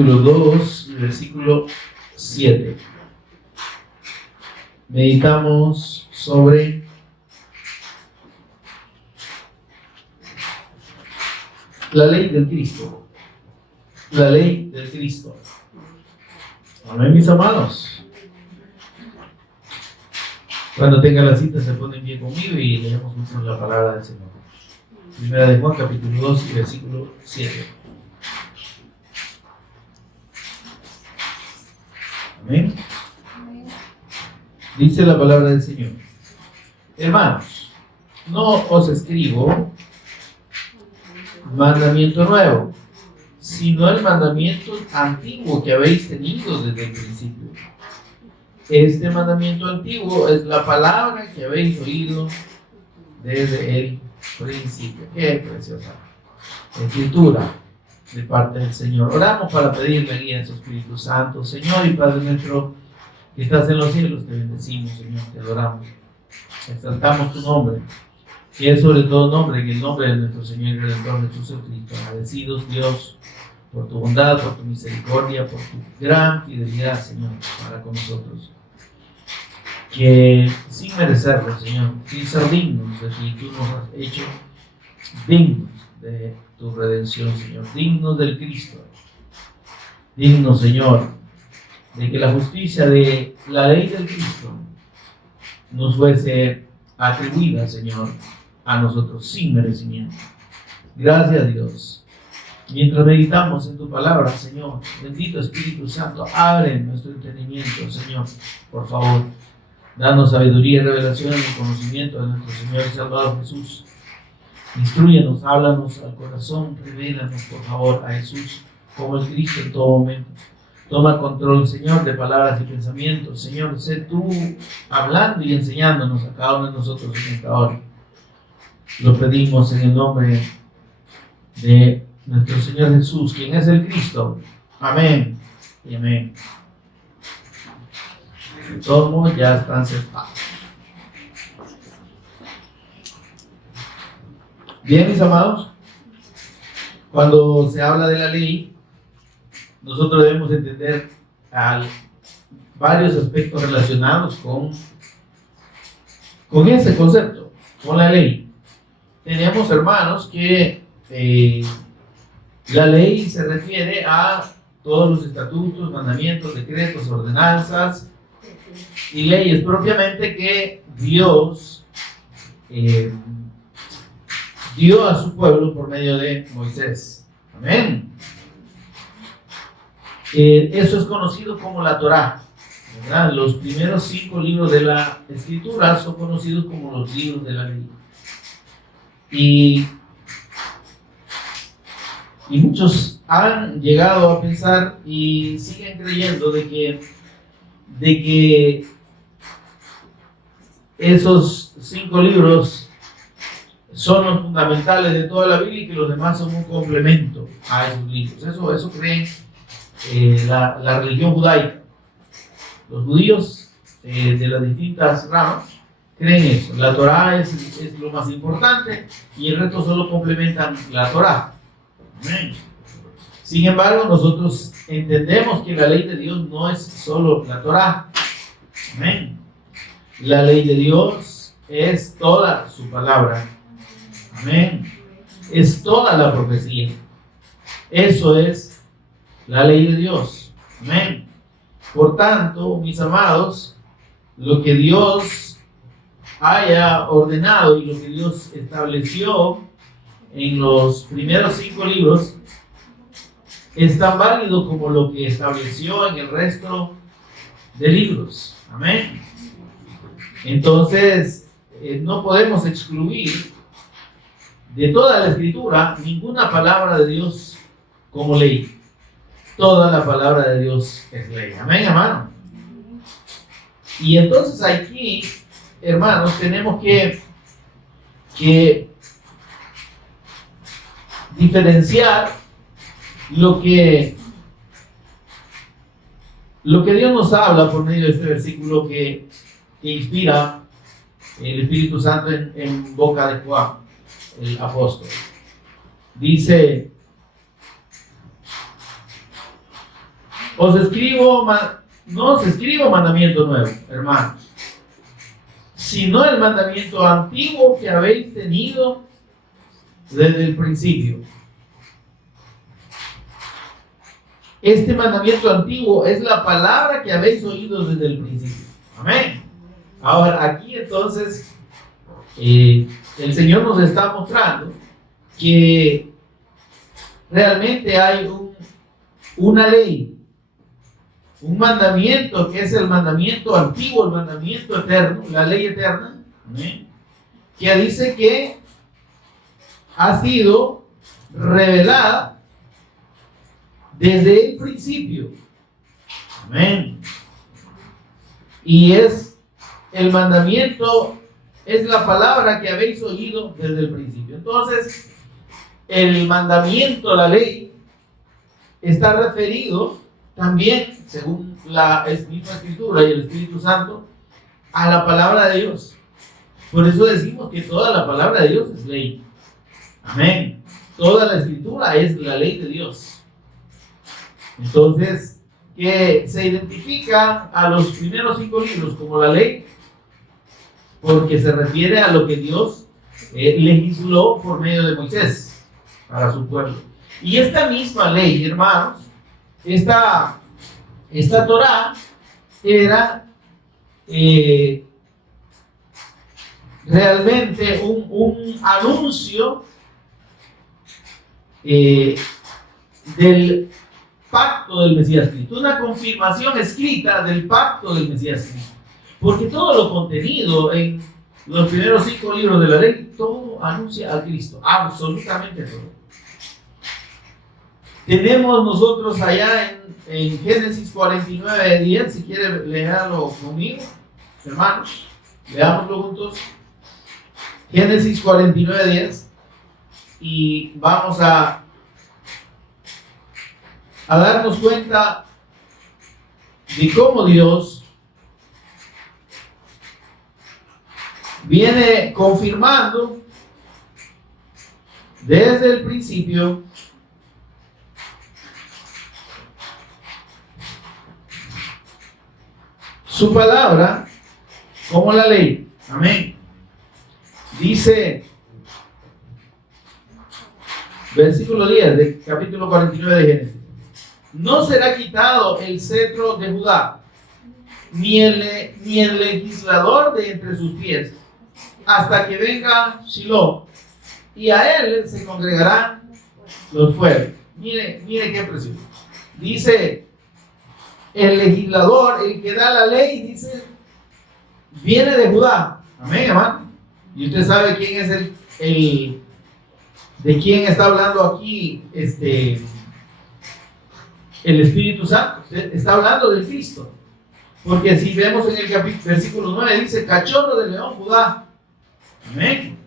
Capítulo 2, versículo 7. Meditamos sobre la ley del Cristo. La ley del Cristo. Amén, mis hermanos. Cuando tengan la cita se ponen bien conmigo y leemos juntos la palabra del Señor. Primera de Juan, capítulo 2, versículo 7. Amén. Dice la palabra del Señor: hermanos, no os escribo mandamiento nuevo, sino el mandamiento antiguo que habéis tenido desde el principio. Este mandamiento antiguo es la palabra que habéis oído desde el principio. Qué preciosa escritura de parte del Señor. Oramos para pedirle guía a su Espíritu Santo. Señor y Padre nuestro que estás en los cielos, te bendecimos, Señor, te adoramos, exaltamos tu nombre, que es sobre todo nombre, en el nombre de nuestro Señor y Redentor Jesús Cristo. Agradecidos, Dios, por tu bondad, por tu misericordia, por tu gran fidelidad, Señor, para con nosotros. Que sin merecerlo, Señor, sin ser dignos de ti, tú nos has hecho dignos de tu redención, Señor, dignos del Cristo, dignos, Señor, de que la justicia de la ley del Cristo nos fuese atribuida, Señor, a nosotros sin merecimiento. Gracias, Dios. Mientras meditamos en tu palabra, Señor, bendito Espíritu Santo, abre nuestro entendimiento, Señor, por favor. Danos sabiduría y revelación en el conocimiento de nuestro Señor y Salvador Jesús. Instrúyenos, háblanos al corazón, revélanos, por favor, a Jesús como el Cristo en todo momento. Toma control, Señor, de palabras y pensamientos. Señor, sé tú hablando y enseñándonos a cada uno de nosotros en esta hora. Lo pedimos en el nombre de nuestro Señor Jesús, quien es el Cristo. Amén y amén. Todos modos ya están sentados. Bien, mis amados, cuando se habla de la ley, nosotros debemos entender varios aspectos relacionados con ese concepto, con la ley. Tenemos, hermanos, que la ley se refiere a todos los estatutos, mandamientos, decretos, ordenanzas y leyes propiamente que Dios dio a su pueblo por medio de Moisés. Amén. Eso es conocido como la Torá, ¿verdad? Los primeros 5 libros de la Escritura son conocidos como los libros de la ley. Y muchos han llegado a pensar y siguen creyendo de que esos 5 libros son los fundamentales de toda la Biblia y que los demás son un complemento a esos libros. Eso creen la religión judaica. Los judíos de las distintas ramas creen eso. La Torá es lo más importante y el resto solo complementan la Torá. Amén. Sin embargo, nosotros entendemos que la ley de Dios no es solo la Torá. Amén. La ley de Dios es toda su palabra. Amén. Es toda la profecía. Eso es la ley de Dios. Amén. Por tanto, mis amados, lo que Dios haya ordenado y lo que Dios estableció en los primeros 5 libros es tan válido como lo que estableció en el resto de libros. Amén. Entonces, no podemos excluir de toda la Escritura ninguna palabra de Dios como ley. Toda la palabra de Dios es ley. Amén, hermano. Y entonces aquí, hermanos, tenemos que diferenciar lo que Dios nos habla por medio de este versículo que inspira el Espíritu Santo en boca de Juan, el apóstol. Dice: no os escribo mandamiento nuevo, hermanos, sino el mandamiento antiguo que habéis tenido desde el principio. Este mandamiento antiguo es la palabra que habéis oído desde el principio. Amén. Ahora, aquí entonces, el Señor nos está mostrando que realmente hay una ley, un mandamiento que es el mandamiento antiguo, el mandamiento eterno, la ley eterna, ¿amén?, que dice que ha sido revelada desde el principio. Amén. Y es el mandamiento, es la palabra que habéis oído desde el principio. Entonces, el mandamiento, la ley, está referido también, según la misma Escritura y el Espíritu Santo, a la palabra de Dios. Por eso decimos que toda la palabra de Dios es ley. Amén. Toda la Escritura es la ley de Dios. Entonces, que se identifica a los primeros 5 libros como la ley, porque se refiere a lo que Dios legisló por medio de Moisés para su pueblo. Y esta misma ley, hermanos, esta Torá era realmente un anuncio del pacto del Mesías Cristo, una confirmación escrita del pacto del Mesías Cristo, porque todo lo contenido en los primeros 5 libros de la ley, todo anuncia a Cristo, absolutamente todo. Tenemos nosotros allá en Génesis 49:10, si quiere leerlo conmigo, hermanos, leámoslo juntos. Génesis 49:10, y vamos a darnos cuenta de cómo Dios viene confirmando desde el principio su palabra como la ley. Amén. Dice, versículo 10 del capítulo 49 de Génesis: no será quitado el cetro de Judá, ni el legislador de entre sus pies, hasta que venga Shiloh, y a él se congregarán los pueblos. Mire qué precioso. Dice, el legislador, el que da la ley, dice, viene de Judá. Amén, hermano. Y usted sabe quién es de quién está hablando aquí el Espíritu Santo. Está hablando del Cristo. Porque si vemos en el versículo 9, dice, cachorro de león Judá. Amén.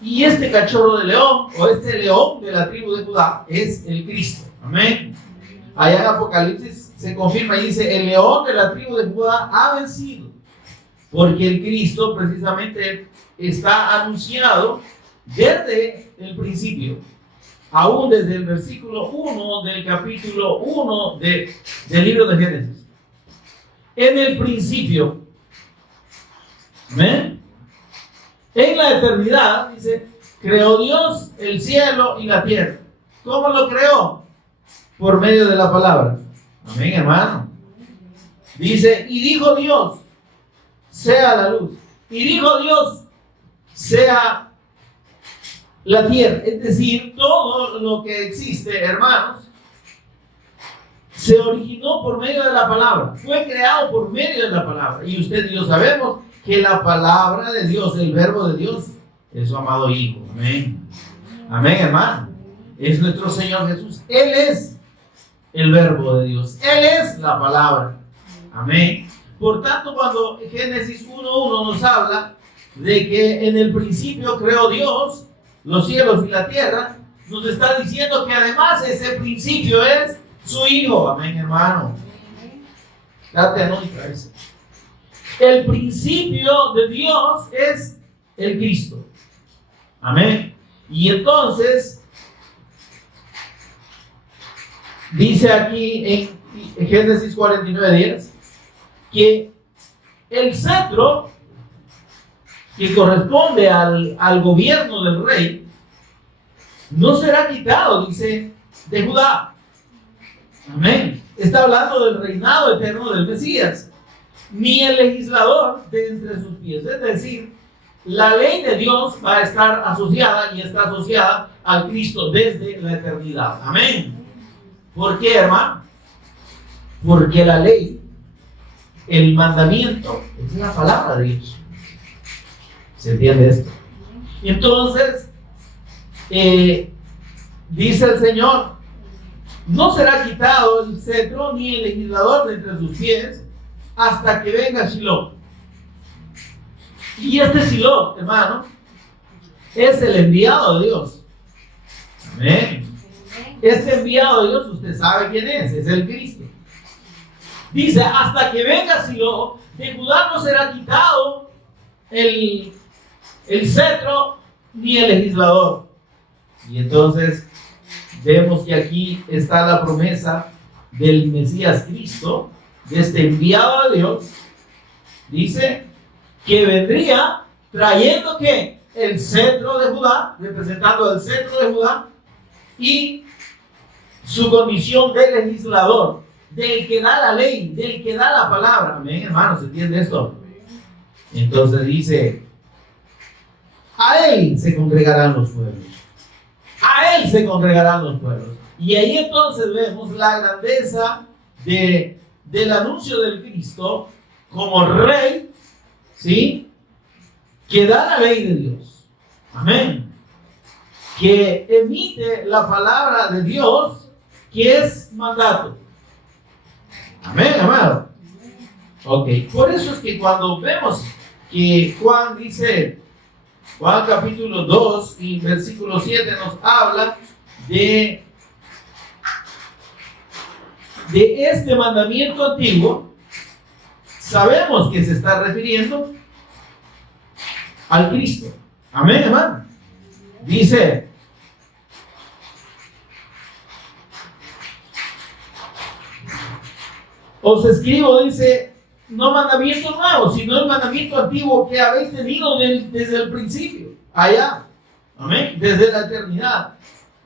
Y este cachorro de león, o este león de la tribu de Judá, es el Cristo. Amén. Allá en Apocalipsis se confirma y dice, el león de la tribu de Judá ha vencido. Porque el Cristo precisamente está anunciado desde el principio, aún desde el versículo 1 del capítulo 1 del libro de Génesis. En el principio, ¿amén?, en la eternidad, dice, creó Dios el cielo y la tierra. ¿Cómo lo creó? Por medio de la palabra. Amén, hermano. Dice, y dijo Dios, sea la luz. Y dijo Dios, sea la tierra. Es decir, todo lo que existe, hermanos, se originó por medio de la palabra. Fue creado por medio de la palabra. Y usted y yo sabemos que la palabra de Dios, el verbo de Dios, es su amado Hijo. Amén. Amén, hermano. Es nuestro Señor Jesús. Él es el verbo de Dios. Él es la palabra. Amén. Por tanto, cuando Génesis 1:1 nos habla de que en el principio creó Dios los cielos y la tierra, nos está diciendo que además ese principio es su Hijo. Amén, hermano. Date a nuestra vez. El principio de Dios es el Cristo. Amén. Y entonces dice aquí en Génesis 49:10, que el cetro que corresponde al gobierno del rey no será quitado, dice, de Judá. Amén. Está hablando del reinado eterno del Mesías, ni el legislador de entre sus pies. Es decir, la ley de Dios va a estar asociada y está asociada al Cristo desde la eternidad. Amén. ¿Por qué, hermano? Porque la ley, el mandamiento, es la palabra de Dios. ¿Se entiende esto? Entonces, dice el Señor, no será quitado el cetro ni el legislador de entre sus pies hasta que venga Shiloh. Y este Shiloh, hermano, es el enviado de Dios. Amén. Este enviado de Dios, usted sabe quién es el Cristo. Dice, hasta que venga Shiloh, de Judá no será quitado el cetro ni el legislador. Y entonces vemos que aquí está la promesa del Mesías Cristo, de este enviado de Dios. Dice que vendría trayendo que el cetro de Judá, representando el cetro de Judá, y su condición de legislador, del que da la ley, del que da la palabra. Amén, hermanos, ¿se entiende esto? Entonces dice, a él se congregarán los pueblos. A él se congregarán los pueblos. Y ahí entonces vemos la grandeza del anuncio del Cristo como rey, ¿sí? Que da la ley de Dios. Amén. Que emite la palabra de Dios, que es mandato. Amén, amado. Ok, por eso es que cuando vemos que Juan dice, Juan capítulo 2 y versículo 7 nos habla de este mandamiento antiguo, sabemos que se está refiriendo al Cristo. Amén, hermano. Dice, os escribo, dice, no mandamiento nuevo, sino el mandamiento antiguo que habéis tenido desde el principio, allá, amén, desde la eternidad.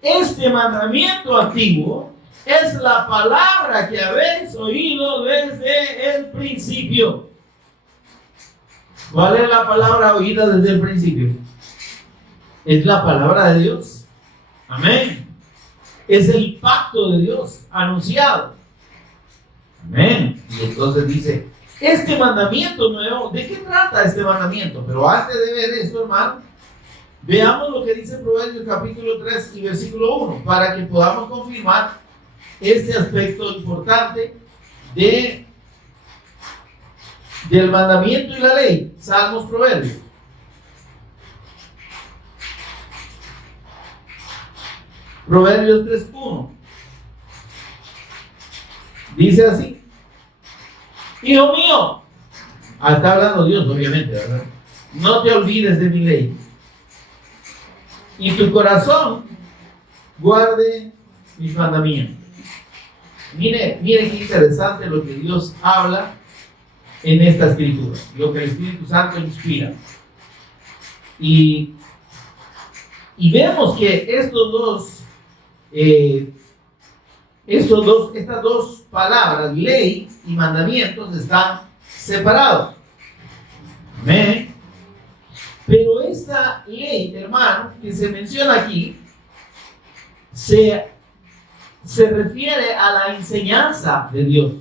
Este mandamiento antiguo es la palabra que habéis oído desde el principio. ¿Cuál es la palabra oída desde el principio? Es la palabra de Dios. Amén. Es el pacto de Dios anunciado. Amén. Y entonces dice, este mandamiento nuevo, ¿de qué trata este mandamiento? Pero antes de ver esto, hermano, veamos lo que dice Proverbios capítulo 3 y versículo 1, para que podamos confirmar este aspecto importante del mandamiento y la ley. Salmos, Proverbios. Proverbios 3:1. Dice así: hijo mío, está hablando Dios, obviamente, ¿verdad? No te olvides de mi ley, y tu corazón guarde mis mandamientos. Mire qué interesante lo que Dios habla en esta escritura, lo que el Espíritu Santo inspira. Y vemos que estas dos palabras, ley y mandamientos, están separados. Amén. Pero esta ley, hermano, que se menciona aquí, se refiere a la enseñanza de Dios,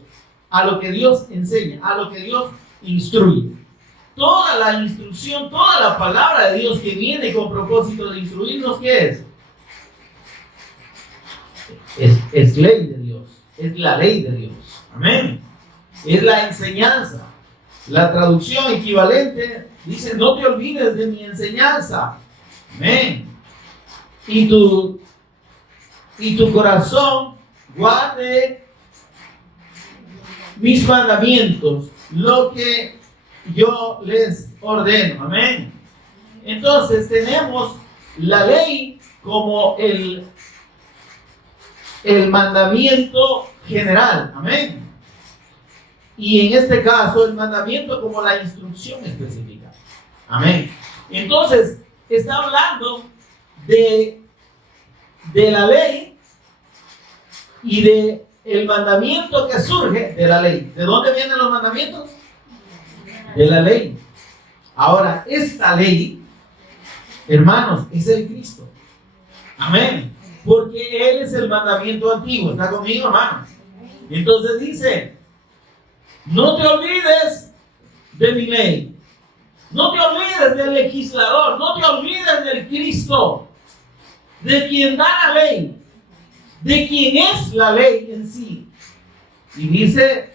a lo que Dios enseña, a lo que Dios instruye. Toda la instrucción, toda la palabra de Dios que viene con propósito de instruirnos, ¿qué es? Es ley de Dios, es la ley de Dios. Amén. Es la enseñanza. La traducción equivalente dice: no te olvides de mi enseñanza. Amén. Y tu corazón guarde mis mandamientos, lo que yo les ordeno. Amén. Entonces tenemos la ley como el mandamiento general. Amén. Y en este caso, el mandamiento como la instrucción específica. Amén. Entonces, está hablando de la ley y de el mandamiento que surge de la ley. ¿De dónde vienen los mandamientos? De la ley. Ahora, esta ley, hermanos, es el Cristo. Amén. Porque Él es el mandamiento antiguo. ¿Está conmigo, hermanos? Entonces dice, no te olvides de mi ley. No te olvides del legislador. No te olvides del Cristo. De quien da la ley. De quien es la ley en sí. Y dice,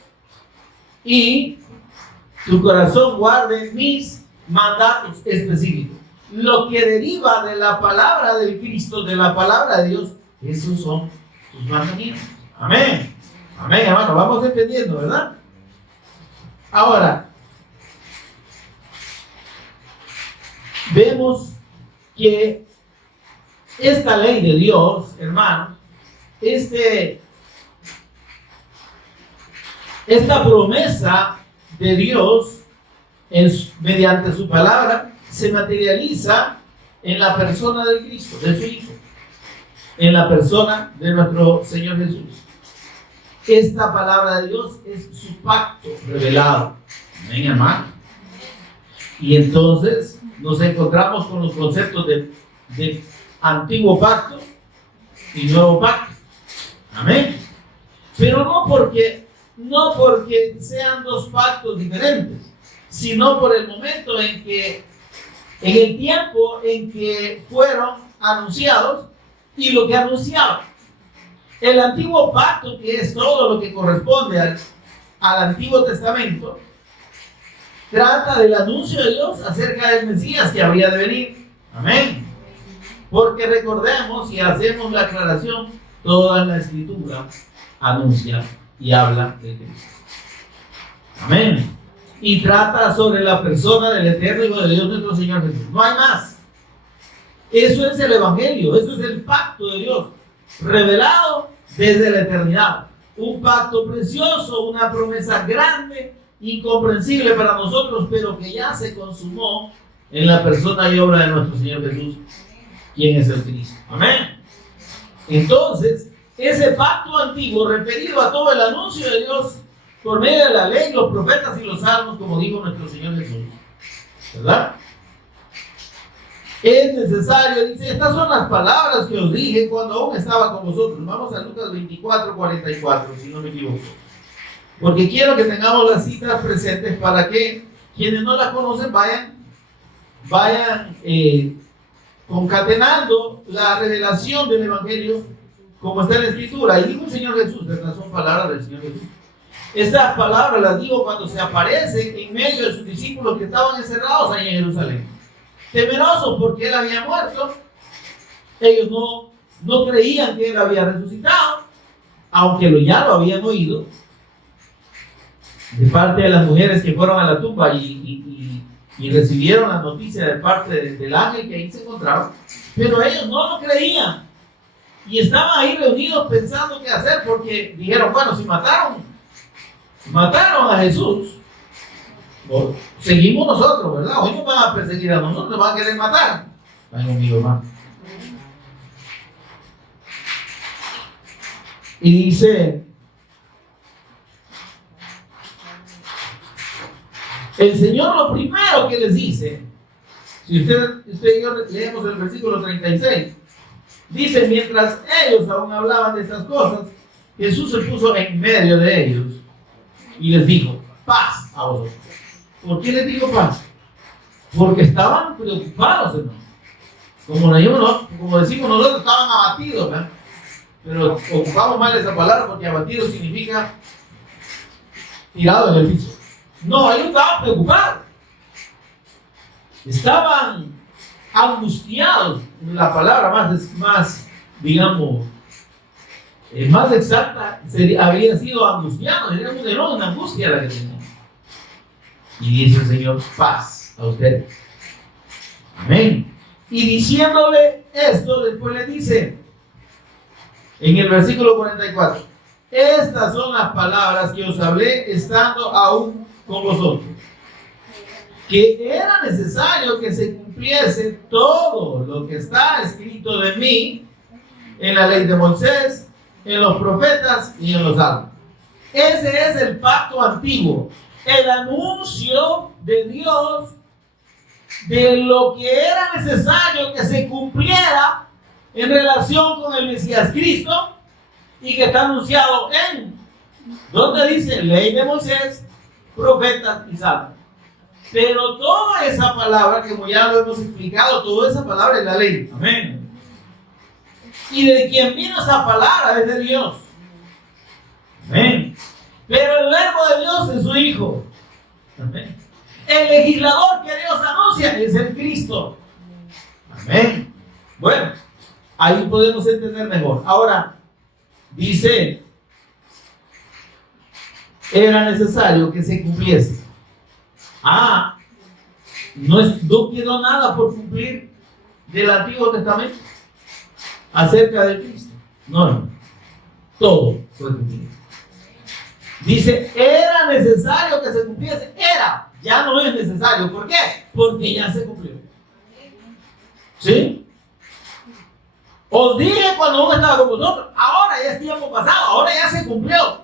y tu corazón guarde mis mandatos específicos. Lo que deriva de la palabra del Cristo, de la palabra de Dios, esos son sus mandamientos. Amén. Amén, hermano. Vamos entendiendo, ¿verdad? Ahora, vemos que esta ley de Dios, hermanos, esta promesa de Dios mediante su palabra se materializa en la persona del Cristo, de su Hijo, en la persona de nuestro Señor Jesús. Esta palabra de Dios es su pacto revelado. Amén, hermano. Y entonces nos encontramos con los conceptos de antiguo pacto y nuevo pacto. Amén. Pero no porque sean dos pactos diferentes, sino por el momento en el tiempo en que fueron anunciados y lo que anunciaban. El antiguo pacto, que es todo lo que corresponde al Antiguo Testamento, trata del anuncio de Dios acerca del Mesías que habría de venir. Amén. Porque recordemos y hacemos la aclaración, toda la Escritura anuncia y habla de Cristo. Amén. Y trata sobre la persona del eterno Hijo de Dios, nuestro Señor Jesús. No hay más. Eso es el Evangelio, eso es el pacto de Dios, revelado desde la eternidad. Un pacto precioso, una promesa grande, incomprensible para nosotros, pero que ya se consumó en la persona y obra de nuestro Señor Jesús, quien es el Cristo. Amén. Entonces, ese pacto antiguo, referido a todo el anuncio de Dios por medio de la ley, los profetas y los salmos, como dijo nuestro Señor Jesús, ¿verdad? Es necesario, dice, estas son las palabras que os dije cuando aún estaba con vosotros. Vamos a Lucas 24, 44, si no me equivoco. Porque quiero que tengamos las citas presentes para que quienes no las conocen vayan concatenando la revelación del Evangelio como está en la Escritura. Y dijo el Señor Jesús, estas son palabras del Señor Jesús. Estas palabras las digo cuando se aparecen en medio de sus discípulos que estaban encerrados ahí en Jerusalén, temerosos porque Él había muerto. Ellos no creían que Él había resucitado, aunque ya lo habían oído de parte de las mujeres que fueron a la tumba y recibieron la noticia de parte del ángel que ahí se encontraba, pero ellos no lo creían y estaban ahí reunidos pensando qué hacer, porque dijeron, bueno, si mataron a Jesús, seguimos nosotros, ¿verdad? Hoy nos van a perseguir a nosotros, nos van a querer matar. Ay, conmigo, hermano. Y dice, el Señor lo primero que les dice, si usted y yo leemos el versículo 36, dice, mientras ellos aún hablaban de estas cosas, Jesús se puso en medio de ellos y les dijo, paz a vosotros. ¿Por qué les digo paz? Porque estaban preocupados, hermano. Como decimos nosotros, estaban abatidos, ¿verdad? Pero ocupamos mal esa palabra porque abatido significa tirado en el piso. No, ellos estaban preocupados. Estaban angustiados. La palabra más digamos, más exacta habría sido angustiados. Era una angustia la que tenían. Y dice el Señor, paz a ustedes. Amén. Y diciéndole esto, después le dice, en el versículo 44, estas son las palabras que os hablé estando aún con vosotros, que era necesario que se cumpliese todo lo que está escrito de mí en la ley de Moisés, en los profetas y en los salmos. Ese es el pacto antiguo, el anuncio de Dios de lo que era necesario que se cumpliera en relación con el Mesías Cristo y que está anunciado en, donde dice ley de Moisés, profetas y salmos. Pero toda esa palabra, como ya lo hemos explicado, toda esa palabra es la ley. Amén. Y de quien vino esa palabra es de Dios. Amén. Pero el verbo de Dios es su Hijo. Amén. El legislador que Dios anuncia es el Cristo. Amén. Bueno, ahí podemos entender mejor. Ahora, dice, era necesario que se cumpliese. No quedó nada por cumplir del Antiguo Testamento acerca de Cristo. No. Todo fue cumplido. Dice, era necesario que se cumpliese. Era, ya no es necesario. ¿Por qué? Porque ya se cumplió. ¿Sí? Os dije cuando uno estaba con vosotros, ahora ya es tiempo pasado, ahora ya se cumplió.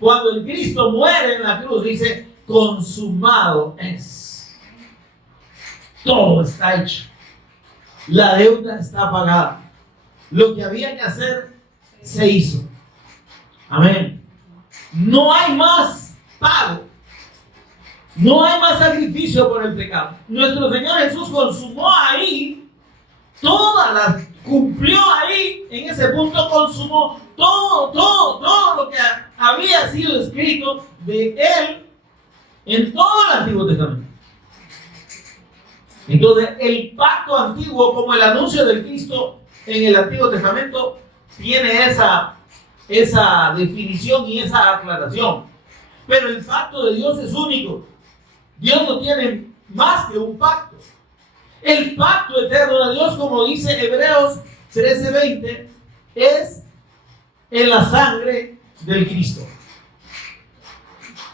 Cuando el Cristo muere en la cruz, dice, consumado es. Todo está hecho. La deuda está pagada. Lo que había que hacer se hizo. Amén. No hay más pago. No hay más sacrificio por el pecado. Nuestro Señor Jesús consumó ahí cumplió ahí, en ese punto consumó todo lo que había sido escrito de Él en todo el Antiguo Testamento. Entonces, el pacto antiguo, como el anuncio del Cristo en el Antiguo Testamento, tiene esa definición y esa aclaración. Pero el pacto de Dios es único. Dios no tiene más que un pacto. El pacto eterno de Dios, como dice Hebreos 13:20, es en la sangre del Cristo.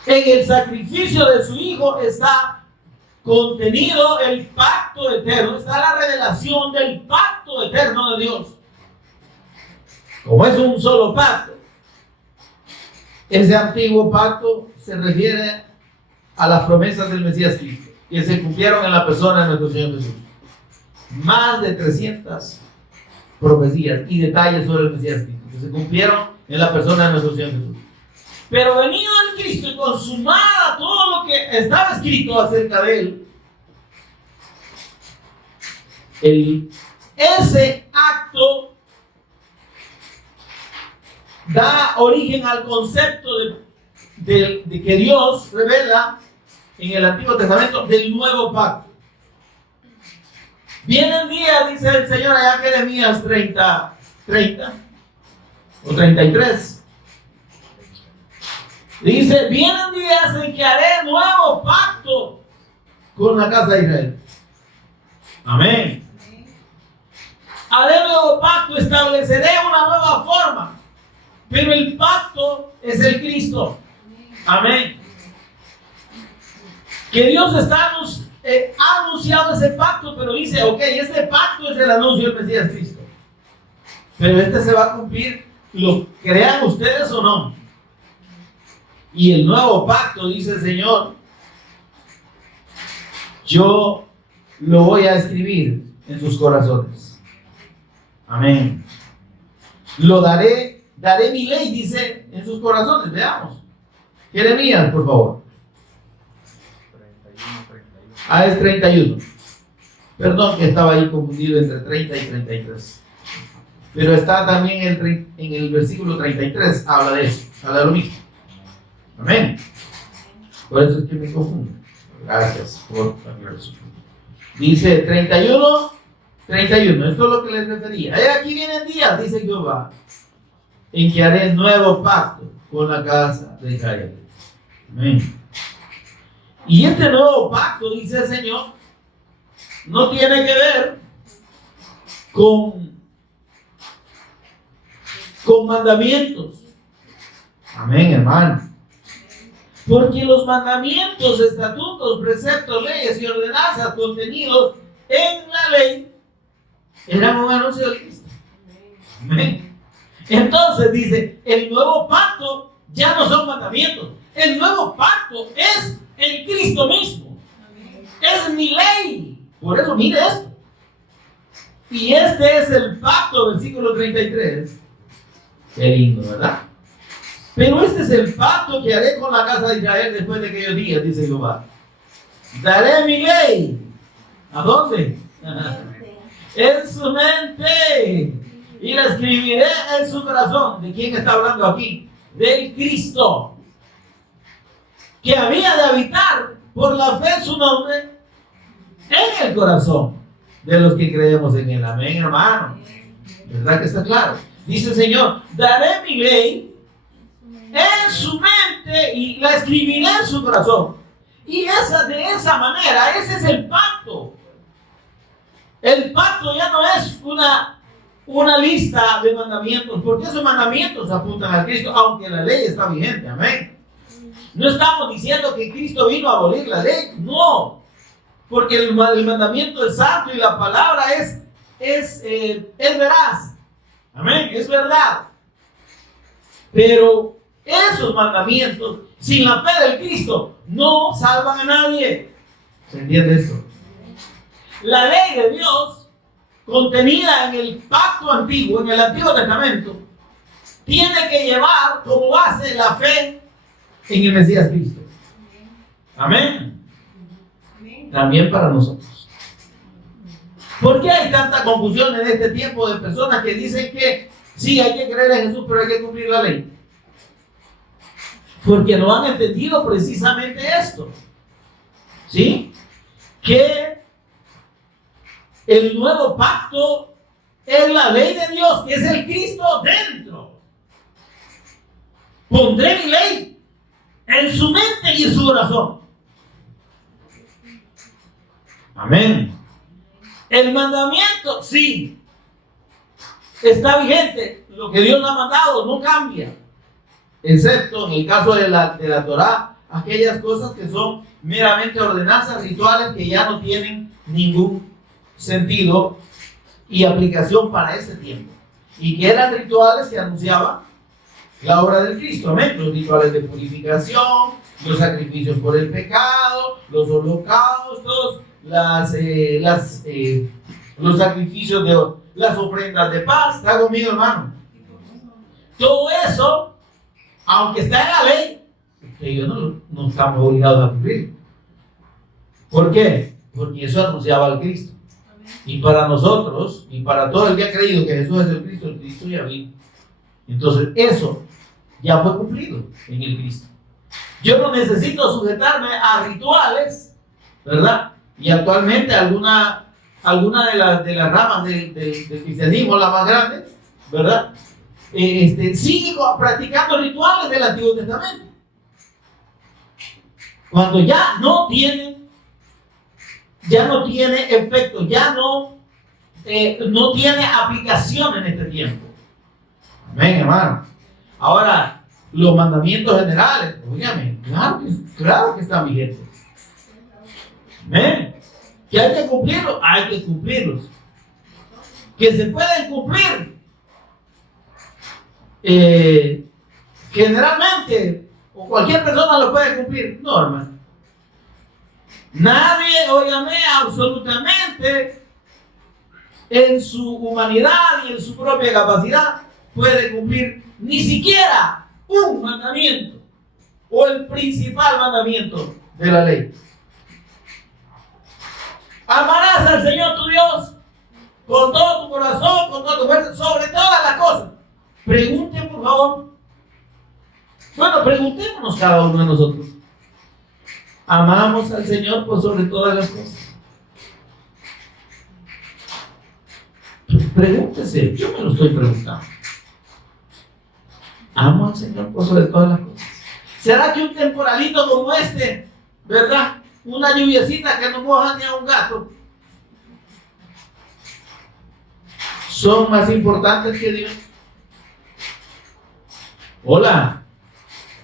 En el sacrificio de su Hijo está contenido el pacto eterno, está la revelación del pacto eterno de Dios. Como es un solo pacto, ese antiguo pacto se refiere a las promesas del Mesías Cristo, que se cumplieron en la persona de nuestro Señor Jesús. Más de 300 profecías y detalles sobre el Mesías Cristo, que se cumplieron en la persona de nuestro Señor Jesús. Pero venido el Cristo y consumada todo lo que estaba escrito acerca de Él, ese acto da origen al concepto de que Dios revela en el Antiguo Testamento del nuevo pacto. Vienen días, dice el Señor allá en Jeremías 30 o 33. Dice, vienen días en que haré nuevo pacto con la casa de Israel. Amén. Haré nuevo pacto, estableceré una nueva forma. Pero el pacto es el Cristo. Amén. Que Dios ha anunciado ese pacto, pero dice, ok, este pacto es el anuncio del Mesías Cristo. Pero este se va a cumplir, lo crean ustedes o no. Y el nuevo pacto, dice el Señor, yo lo voy a escribir en sus corazones. Amén. Daré mi ley, dice, en sus corazones. Veamos. Jeremías, por favor. 31. Es 31. Perdón que estaba ahí confundido entre 30 y 33. Pero está también en el versículo 33, habla de eso, habla de lo mismo. Amén. Por eso es que me confundo. Gracias por la aclaración. Dice 31. Esto es lo que les refería. Aquí vienen días, dice Jehová, en que haré nuevo pacto con la casa de Israel. Amén. Y este nuevo pacto, dice el Señor, no tiene que ver con mandamientos, Amén, hermano. Porque los mandamientos, estatutos, preceptos, leyes y ordenanzas contenidos en la ley eran un anuncio de Cristo. Amén. Entonces dice, el nuevo pacto ya no son mandamientos. El nuevo pacto es el Cristo mismo. Es mi ley. Por eso mire esto. Y este es el pacto, versículo 33. Qué lindo, ¿verdad? Pero este es el pacto que haré con la casa de Israel después de aquellos días, dice Jehová. Daré mi ley. ¿A dónde? En su mente. Y la escribiré en su corazón. ¿De quién está hablando aquí? Del Cristo, que había de habitar por la fe en su nombre en el corazón de los que creemos en él. Amén, hermano. ¿Verdad que está claro? Dice el Señor, daré mi ley en su mente y la escribiré en su corazón. Y de esa manera, ese es el pacto. El pacto ya no es una lista de mandamientos, porque esos mandamientos apuntan a Cristo, aunque la ley está vigente. Amén. No estamos diciendo que Cristo vino a abolir la ley, no, porque el mandamiento es santo y la palabra es veraz. Amén, es verdad. Pero esos mandamientos, sin la fe del Cristo, no salvan a nadie. ¿Se entiende esto? La ley de Dios, contenida en el pacto antiguo, en el Antiguo Testamento, tiene que llevar como base la fe en el Mesías Cristo. Amén. También para nosotros. ¿Por qué hay tanta confusión en este tiempo de personas que dicen que sí, hay que creer en Jesús, pero hay que cumplir la ley? Porque no han entendido precisamente esto. ¿Sí? Que el nuevo pacto es la ley de Dios, que es el Cristo dentro. Pondré mi ley en su mente y en su corazón. Amén. El mandamiento, sí, está vigente. Lo que Dios ha mandado no cambia. Excepto en el caso de la Torá, aquellas cosas que son meramente ordenanzas rituales que ya no tienen ningún sentido y aplicación para ese tiempo. Y que eran rituales que anunciaban la obra del Cristo. Amén. Los rituales de purificación, los sacrificios por el pecado, los holocaustos, los sacrificios de las ofrendas de paz. ¿Está conmigo, hermano? Todo eso, aunque está en la ley, ellos no estamos obligados a cumplir. ¿Por qué? Porque eso anunciaba al Cristo. Y para nosotros, y para todo el que ha creído que Jesús es el Cristo ya vino. Entonces eso ya fue cumplido en el Cristo. Yo no necesito sujetarme a rituales, ¿verdad? Y actualmente alguna de las ramas del cristianismo, la más grande, ¿verdad? Sigue practicando rituales del Antiguo Testamento. Cuando ya no tiene efecto, ya no tiene aplicación en este tiempo. Amén, hermano. Ahora, los mandamientos generales, óigame, claro que están vigentes. Amén. Que hay que cumplirlos, hay que cumplirlos. Que se pueden cumplir. Generalmente, o cualquier persona lo puede cumplir. No, hermano. Nadie, óigame, absolutamente, en su humanidad y en su propia capacidad, puede cumplir ni siquiera un mandamiento o el principal mandamiento de la ley. Amarás al Señor tu Dios con todo tu corazón, con toda tu fuerza, sobre todas las cosas. Pregunten, por favor. Bueno, preguntémonos cada uno de nosotros. ¿Amamos al Señor por sobre todas las cosas? Pregúntese, yo me lo estoy preguntando. ¿Amo al Señor por sobre todas las cosas? ¿Será que un temporalito como este, verdad? Una lluviecita que no moja ni a un gato, son más importantes que Dios? Hola.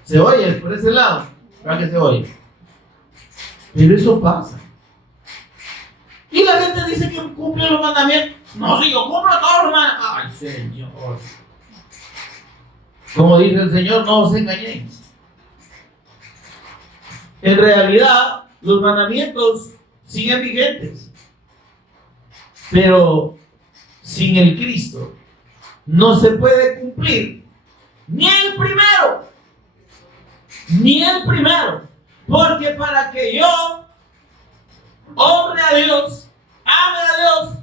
Se oye por ese lado, ¿verdad que se oye? Pero eso pasa. Y la gente dice que cumple los mandamientos. No, si yo cumplo todos los mandamientos. Ay, Señor. Como dice el Señor, no os engañéis. En realidad, los mandamientos siguen vigentes. Pero sin el Cristo no se puede cumplir ni el primero. Ni el primero. Porque para que yo honre a Dios, ame a Dios,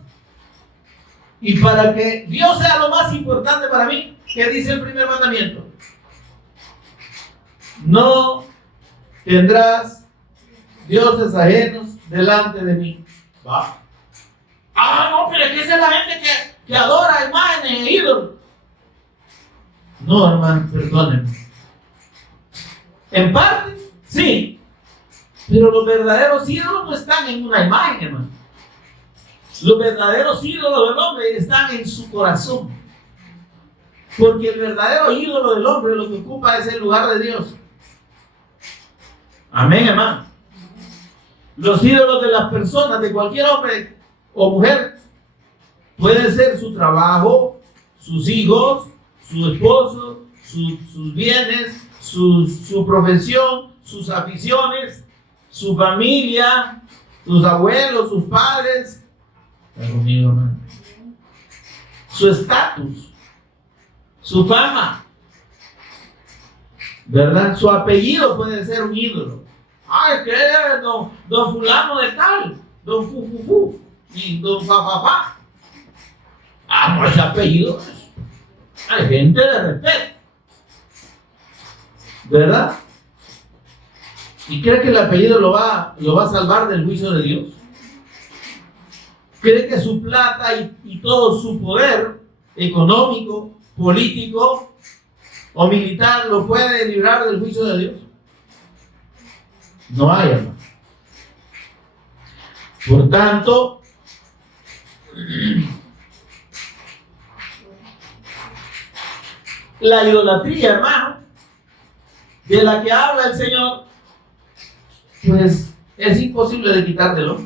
y para que Dios sea lo más importante para mí, ¿qué dice el primer mandamiento? No tendrás dioses ajenos delante de mí. ¿Va? Ah, no, pero es que esa es la gente que adora imágenes e ídolos. No, hermano, perdónenme. En parte, sí. Pero los verdaderos ídolos no están en una imagen, hermano. Los verdaderos ídolos del hombre están en su corazón. Porque el verdadero ídolo del hombre lo que ocupa es el lugar de Dios. Amén, hermano. Los ídolos de las personas, de cualquier hombre o mujer, pueden ser su trabajo, sus hijos, su esposo, sus bienes, su profesión, sus aficiones, su familia, sus abuelos, sus padres, su estatus, su fama, ¿verdad? Su apellido puede ser un ídolo. Ah, es que es don fulano de tal, don fufufu y don fafafa. Ah, no, ese apellido es. Hay gente de respeto, ¿verdad? ¿Y cree que el apellido lo va a salvar del juicio de Dios? ¿Cree que su plata y todo su poder económico, político o militar lo puede librar del juicio de Dios? No hay, hermano. Por tanto, la idolatría, hermano, de la que habla el Señor, pues es imposible de quitártelo.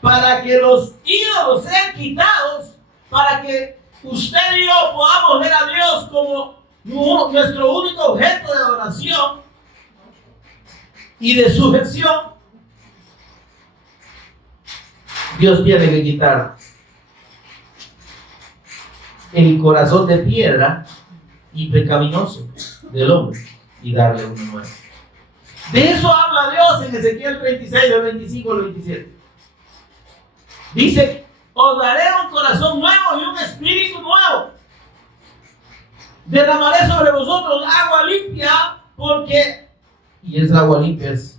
Para que los ídolos sean quitados, para que usted y yo podamos ver a Dios como nuestro único objeto de adoración y de sujeción, Dios tiene que quitar el corazón de piedra y pecaminoso del hombre y darle uno nuevo. De eso habla Dios en Ezequiel 36, del 25 al 27. Dice: os daré un corazón nuevo y un espíritu nuevo. Derramaré sobre vosotros agua limpia, porque, y esa agua limpia es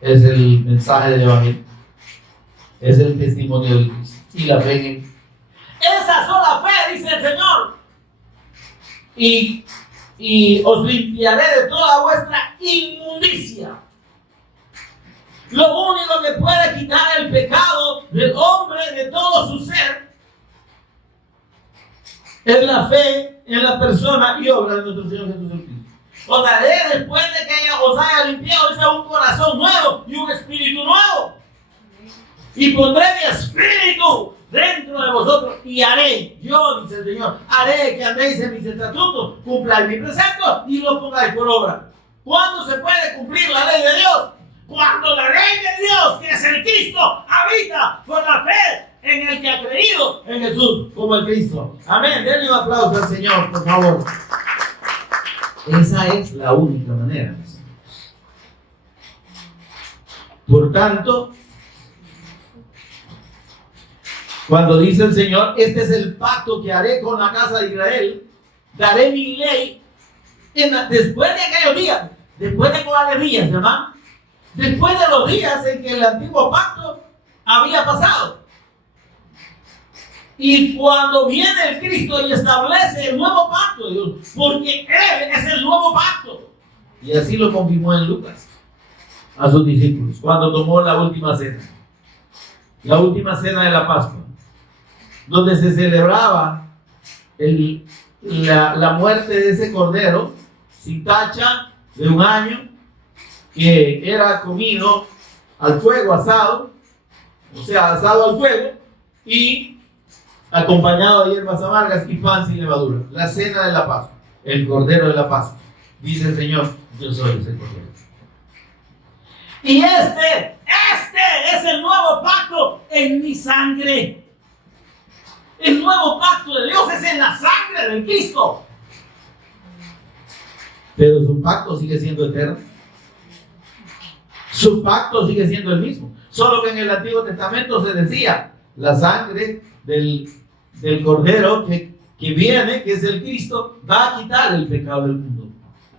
el mensaje del Evangelio, es el testimonio de Cristo y la fe en Él. Esa sola fe, dice el Señor, y os limpiaré de toda vuestra inmundicia. Lo único que puede quitar el pecado del hombre, de todo su ser, es la fe en la persona y obra de nuestro Señor Jesucristo. Os daré, después de que os haya limpiado, un corazón nuevo y un espíritu nuevo. Y pondré mi espíritu dentro de vosotros y haré, yo, dice el Señor, haré que andéis en mis estatutos, cumpláis mis preceptos y los pongáis por obra. ¿Cuándo se puede cumplir la ley de Dios? Cuando la ley de Dios, que es el Cristo, habita por la fe en el que ha creído en Jesús como el Cristo. Amén. Denle un aplauso al Señor, por favor. Esa es la única manera. Por tanto, cuando dice el Señor, este es el pacto que haré con la casa de Israel, daré mi ley después de aquellos días. ¿Después de cuáles días, hermano? Después de los días en que el antiguo pacto había pasado. Y cuando viene el Cristo y establece el nuevo pacto, Dios, porque Él es el nuevo pacto. Y así lo confirmó en Lucas a sus discípulos cuando tomó la última cena de la Pascua, donde se celebraba la muerte de ese cordero sin tacha de 1 año, que era comido al fuego, asado, o sea, asado al fuego, y acompañado de hierbas amargas y pan sin levadura. La cena de la Pascua, el cordero de la Pascua. Dice el Señor, yo soy ese cordero. Y este es el nuevo pacto en mi sangre. El nuevo pacto de Dios es en la sangre de Cristo. Pero su pacto sigue siendo eterno. Su pacto sigue siendo el mismo. Solo que en el Antiguo Testamento se decía, la sangre del Cordero que viene, que es el Cristo, va a quitar el pecado del mundo.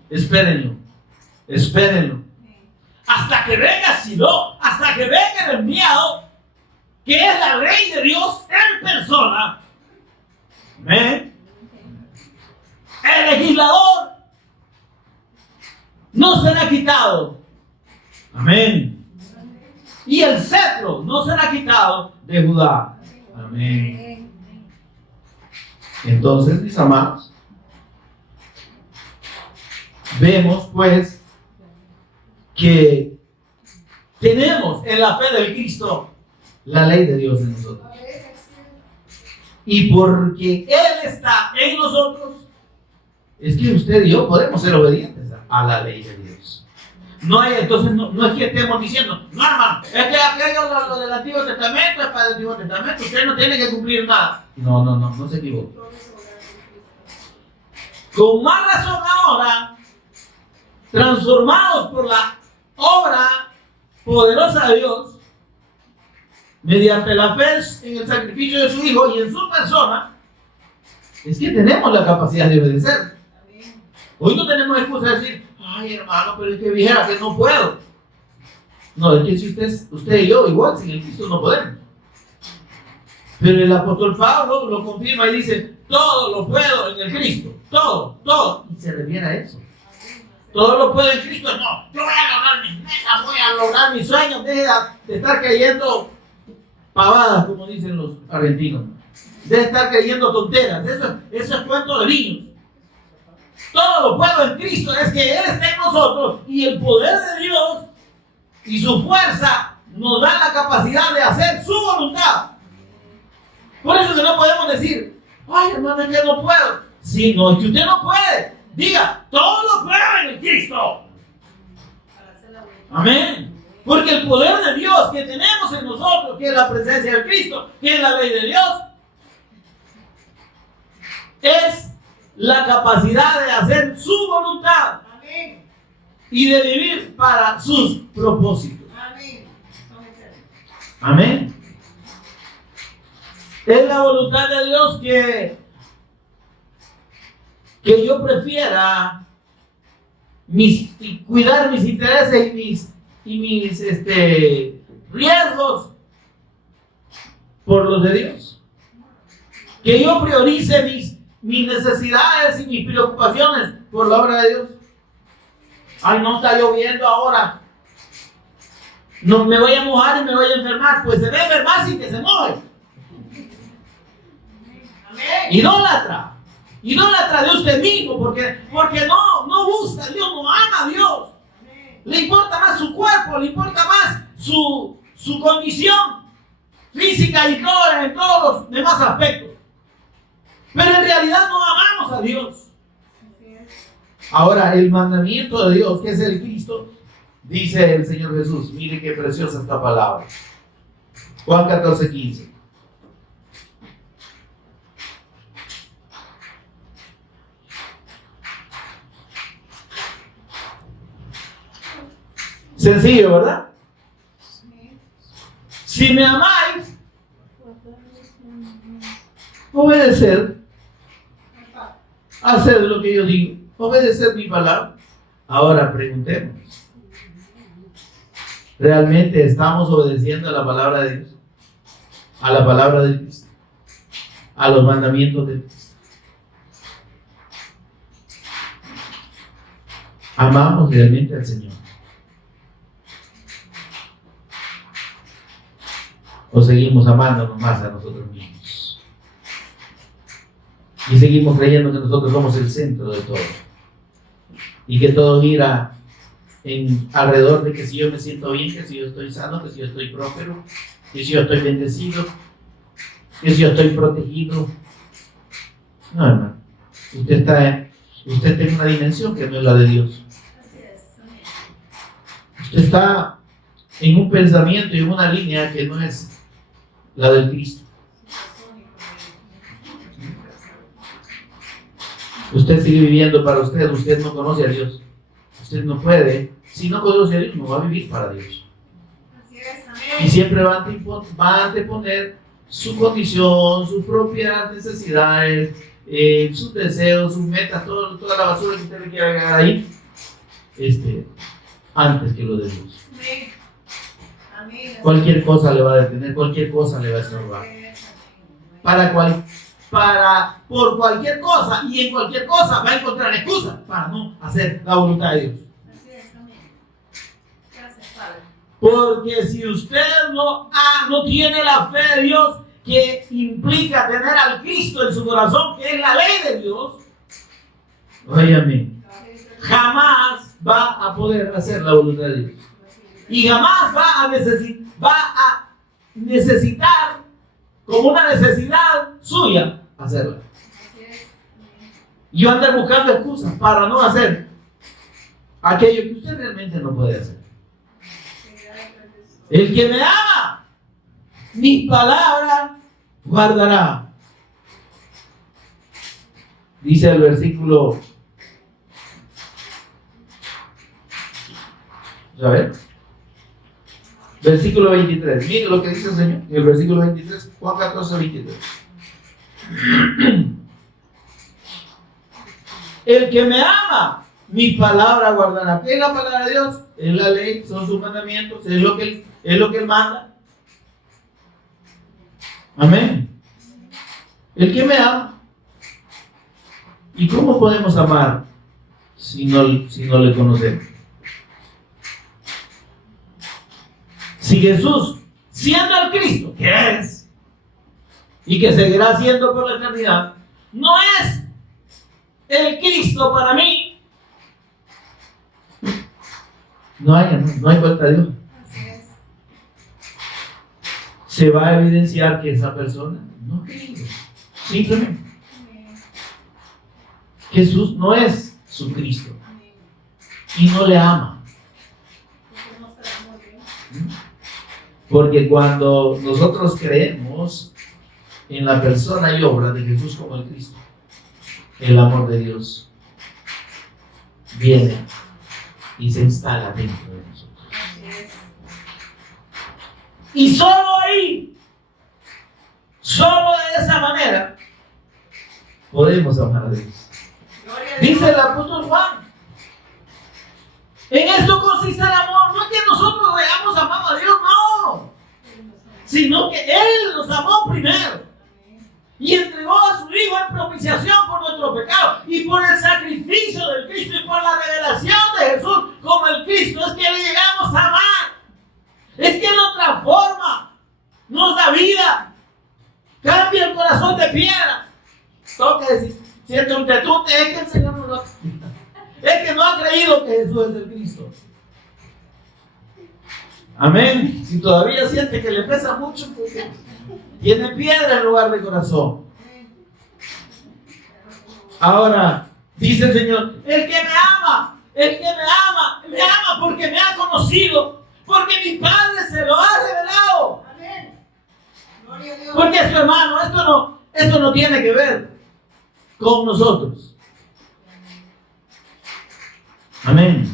Espérenlo. Espérenlo. Hasta que venga Silo, hasta que venga el enviado, que es la ley de Dios en persona. Amén. El legislador no será quitado. Amén. Y el cetro no será quitado De Judá. Amén. Entonces, mis amados, vemos pues que tenemos en la fe del Cristo la ley de Dios en nosotros. Y porque Él está en nosotros, es que usted y yo podemos ser obedientes a la ley de Dios. No hay, entonces no es que estemos diciendo, no, hermano, es que aquello lo del Antiguo Testamento es para el Antiguo Testamento, usted no tiene que cumplir nada. No se equivoque. Con más razón ahora, transformados por la obra poderosa de Dios, mediante la fe en el sacrificio de su Hijo y en su persona, es que tenemos la capacidad de obedecer. Hoy no tenemos excusa de decir, ay hermano, pero es que dijera que no puedo. No, es que si usted y yo igual sin el Cristo no podemos. Pero el apóstol Pablo lo confirma y dice, todo lo puedo en el Cristo, todo, y se refiere a eso. Todo lo puedo en Cristo, no, yo voy a lograr mis metas, voy a lograr mis sueños, deje de estar creyendo pavadas, como dicen los argentinos, de estar creyendo tonteras, eso es cuento de niños. Todo lo puedo en Cristo, es que Él está en nosotros y el poder de Dios y su fuerza nos da la capacidad de hacer su voluntad. Por eso que no podemos decir, ay hermano, es que no puedo. Si no, es que usted no puede. Diga, todo lo puedo en el Cristo. Amén. Porque el poder de Dios que tenemos en nosotros, que es la presencia de Cristo, que es la ley de Dios, es la capacidad de hacer su voluntad. Amén. Y de vivir para sus propósitos. Amén. Amén. Es la voluntad de Dios que yo prefiera cuidar mis intereses y mis riesgos por los de Dios. Que yo priorice mis necesidades y mis preocupaciones por la obra de Dios. Ay, no está lloviendo ahora. No me voy a mojar y me voy a enfermar. Pues se debe enfermar sin que se moje. Idólatra de usted mismo, porque no busca a Dios, no ama a Dios. Le importa más su cuerpo, le importa más su condición física y en todos los demás aspectos. Pero en realidad no amamos a Dios. Ahora, el mandamiento de Dios, que es el Cristo, dice el Señor Jesús, mire qué preciosa esta palabra. Juan 14:15. Sencillo, ¿verdad? Si me amáis, obedecer, hacer lo que yo digo, obedecer mi palabra. Ahora preguntemos, ¿realmente estamos obedeciendo a la palabra de Dios? A la palabra de Cristo, a los mandamientos de Cristo. ¿Amamos realmente al Señor? ¿O seguimos amándonos más a nosotros mismos? Y seguimos creyendo que nosotros somos el centro de todo. Y que todo gira alrededor de que si yo me siento bien, que si yo estoy sano, que si yo estoy próspero, que si yo estoy bendecido, que si yo estoy protegido. No, hermano. Usted está en una dimensión que no es la de Dios. Usted está en un pensamiento y en una línea que no es la del Cristo. Usted sigue viviendo para usted. Usted no conoce a Dios. Usted no puede. Si no conoce a Dios, no va a vivir para Dios. Y siempre va a anteponer su condición, sus propias necesidades, sus deseos, sus metas, toda la basura que usted le quiera agregar ahí, antes que lo de Dios. Cualquier cosa le va a detener, cualquier cosa le va a estorbar. Por cualquier cosa y en cualquier cosa va a encontrar excusas para no hacer la voluntad de Dios. Porque si usted no tiene la fe de Dios, que implica tener al Cristo en su corazón, que es la ley de Dios, óyame, jamás va a poder hacer la voluntad de Dios. Y jamás va a necesitar, como una necesidad suya, hacerla. Y va a andar buscando excusas para no hacer aquello que usted realmente no puede hacer. El que me ama, mi palabra guardará. Dice el versículo, a ver, versículo 23. Mire lo que dice el Señor en el versículo 23, Juan 14, 23. El que me ama, mi palabra guardará. ¿Qué es la palabra de Dios? Es la ley, son sus mandamientos, es lo que Él manda. Amén. El que me ama. ¿Y cómo podemos amar si no le conocemos? Si Jesús, siendo el Cristo, que es, y que seguirá siendo por la eternidad, no es el Cristo para mí, no hay vuelta a Dios. Se va a evidenciar que esa persona no cree. Simplemente Jesús no es su Cristo y no le ama. Porque cuando nosotros creemos en la persona y obra de Jesús como el Cristo, el amor de Dios viene y se instala dentro de nosotros. Y solo ahí, solo de esa manera, podemos amar a Dios. Dice el apóstol Juan, en esto consiste el amor. No es que nosotros hayamos amado a Dios, no, sino que Él nos amó primero y entregó a su Hijo en propiciación por nuestro pecado, y por el sacrificio del Cristo y por la revelación de Jesús como el Cristo es que le llegamos a amar. Es que nos transforma, nos da vida, cambia el corazón de piedra. Toca decir, siente un tetute, es que el Señor no lo... Es que no ha creído que Jesús es el Cristo. Amén. Si todavía siente que le pesa mucho, porque tiene piedra en lugar de corazón. Ahora, dice el Señor, el que me ama porque me ha conocido, porque mi Padre se lo ha revelado. Amén. Gloria a Dios. Porque su hermano, esto no tiene que ver con nosotros. Amén.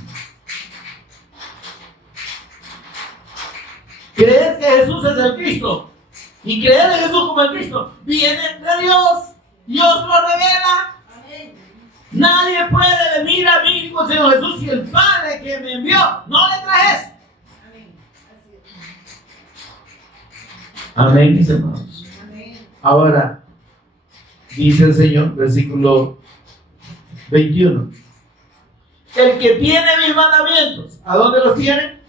Creer que Jesús es el Cristo y creer en Jesús como el Cristo viene de Dios. Dios lo revela. Amén. Nadie puede venir a mí, dijo el Señor Jesús, si el Padre que me envió no le trajese. Amén. Amén, mis hermanos. Amén. Ahora, dice el Señor, versículo 21. El que tiene mis mandamientos, ¿a dónde los tiene?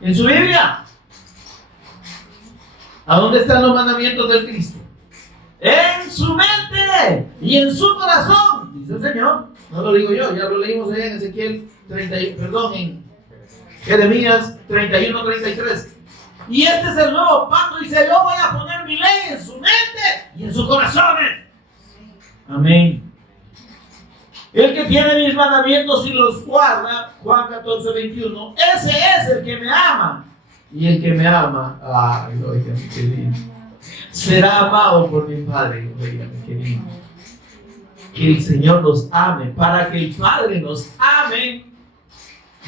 ¿En su Biblia? ¿A dónde están los mandamientos del Cristo? en su mente y en su corazón, dice el Señor. No lo digo yo, ya lo leímos allá en Ezequiel 30, perdón, en Jeremías 31:33. Y este es el nuevo pacto. Dice: yo voy a poner mi ley en su mente y en sus corazones. Amén. El que tiene mis mandamientos y los guarda, Juan 14:21, ese es el que me ama. Y el que me ama, ay, oigan, qué lindo, será amado por mi Padre. Oigan, qué lindo. Que el Señor nos ame. Para que el Padre nos ame,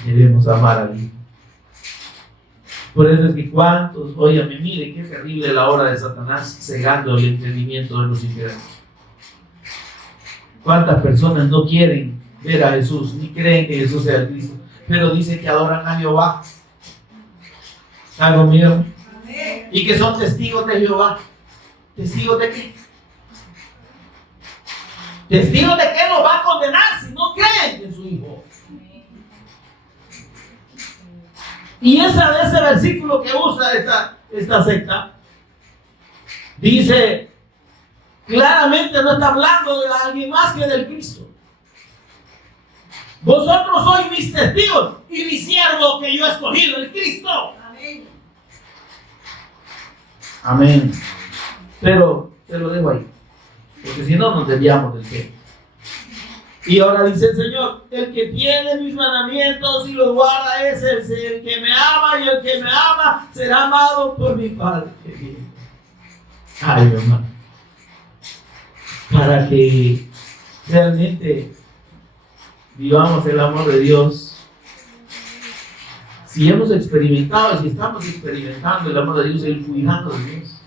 debemos amar al Hijo. Por eso es que cuántos, óyame, mire qué terrible la obra de Satanás cegando el entendimiento de los infieles. ¿Cuántas personas no quieren ver a Jesús, ni creen que Jesús sea el Cristo, pero dicen que adoran a Jehová? ¿Está conmigo? Y que son testigos de Jehová. ¿Testigos de qué? Testigos de que los va a condenar si no creen en su Hijo. Y ese versículo que usa esta secta dice claramente, no está hablando de alguien más que del Cristo. Vosotros sois mis testigos y mi siervo que yo he escogido, el Cristo. Amén. Amén. Pero te lo dejo ahí, porque si no nos desviamos del tema. Y ahora dice el Señor: el que tiene mis mandamientos y los guarda es el que me ama, y el que me ama será amado por mi Padre. Ay, mi hermano. Para que realmente vivamos el amor de Dios, si hemos experimentado, si estamos experimentando el amor de Dios, el cuidado de Dios,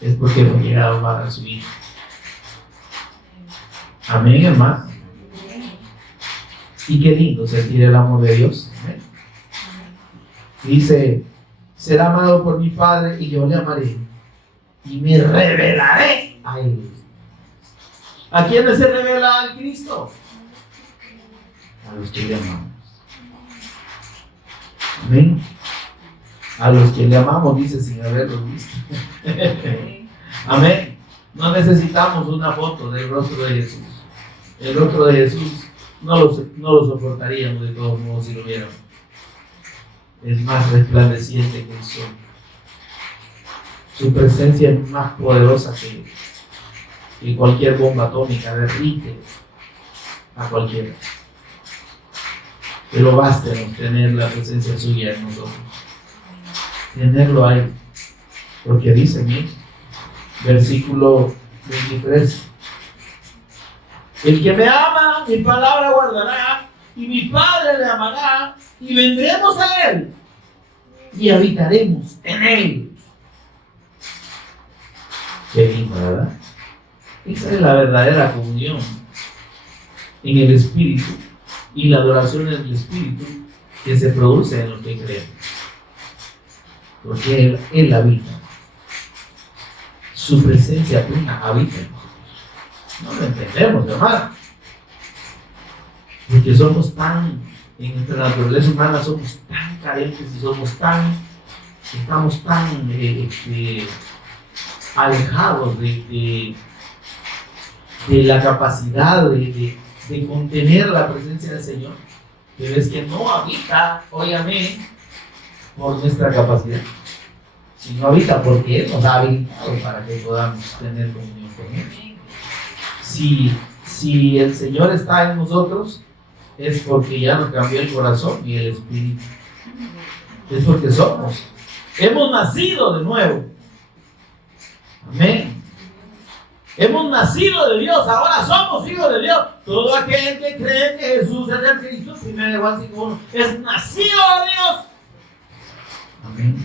es porque hemos llegado a amar a su Hijo. Amén, hermano. Y qué lindo sentir el amor de Dios. Amén. Dice: será amado por mi Padre y yo le amaré y me revelaré a él. ¿A quiénes se revela al Cristo? A los que le amamos. Amén. A los que le amamos, dice, sin haberlo visto. Amén. No necesitamos una foto del rostro de Jesús. El rostro de Jesús no lo soportaríamos de todos modos si lo viéramos. Es más resplandeciente que el sol. Su presencia es más poderosa que cualquier bomba atómica, derrite a cualquiera. Pero bástenos tener la presencia suya en nosotros. Tenerlo a él. Porque dice, mira, versículo 23: el que me ama, mi palabra guardará, y mi Padre le amará, y vendremos a él, y habitaremos en él. Qué lindo, ¿verdad? Esa es la verdadera comunión en el Espíritu y la adoración en el Espíritu que se produce en los que creen. Porque Él habita. Su presencia plena habita en nosotros. No lo entendemos, hermano. Porque somos tan, en nuestra naturaleza humana, somos tan carentes y estamos tan alejados de la capacidad de contener la presencia del Señor, que es que no habita, óyame, por nuestra capacidad, sino habita porque Él nos ha habilitado para que podamos tener comunión con Él. Si el Señor está en nosotros, es porque ya nos cambió el corazón y el espíritu. Es porque hemos nacido de nuevo. Amén. Hemos nacido de Dios, ahora somos hijos de Dios. Todo aquel que cree que Jesús es el Cristo, 1 Juan 5:1, es nacido de Dios. Amén.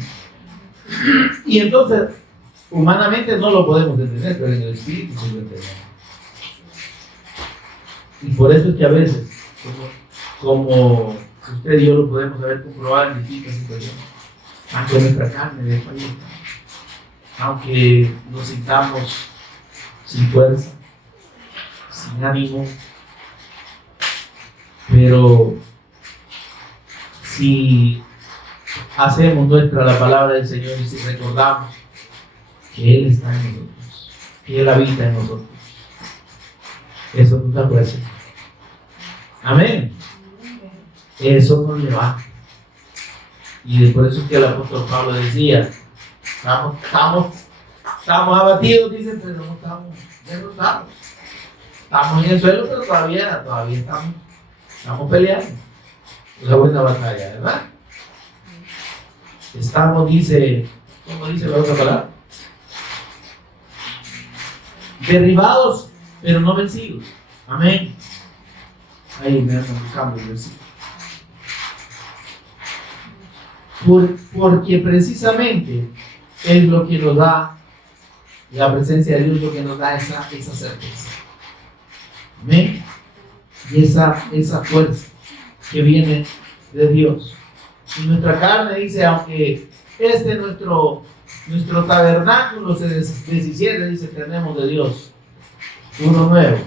Y entonces, humanamente no lo podemos entender, pero en el espíritu sí lo entendemos. Y por eso es que a veces, como usted y yo lo podemos haber comprobado en distintas situaciones, aunque nuestra carne desfallezca, aunque nos sintamos sin fuerza, sin ánimo, pero si hacemos nuestra la palabra del Señor y si recordamos que Él está en nosotros, que Él habita en nosotros. Eso nos da fuerza. Amén. Eso nos levanta. Y por eso es que el apóstol Pablo decía, estamos abatidos, dicen, pero no estamos derrotados. Estamos en el suelo, pero todavía estamos peleando. Es una buena batalla, ¿verdad? Estamos, dice, ¿cómo dice la otra palabra? Derribados, pero no vencidos. Amén. Ahí me andan buscando el versículo. Porque precisamente es lo que nos da la presencia de Dios, lo que nos da esa certeza. Amén. Y esa fuerza que viene de Dios. Y nuestra carne dice, aunque nuestro tabernáculo se deshiciera, dice, tenemos de Dios uno nuevo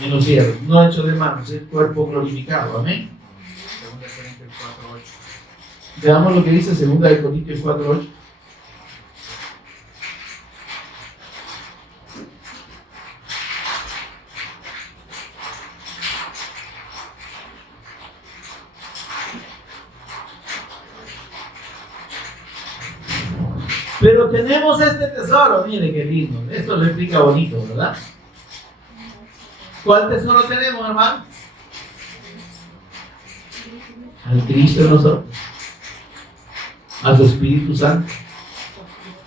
en los cielos, no hecho de manos, el cuerpo glorificado. Amén. 2 Corintios 4:8. Veamos lo que dice 2 Corintios 4:8. Pero tenemos este tesoro, mire qué lindo, esto lo explica bonito, ¿verdad? ¿Cuál tesoro tenemos, hermano? Al Cristo en nosotros, a su Espíritu Santo,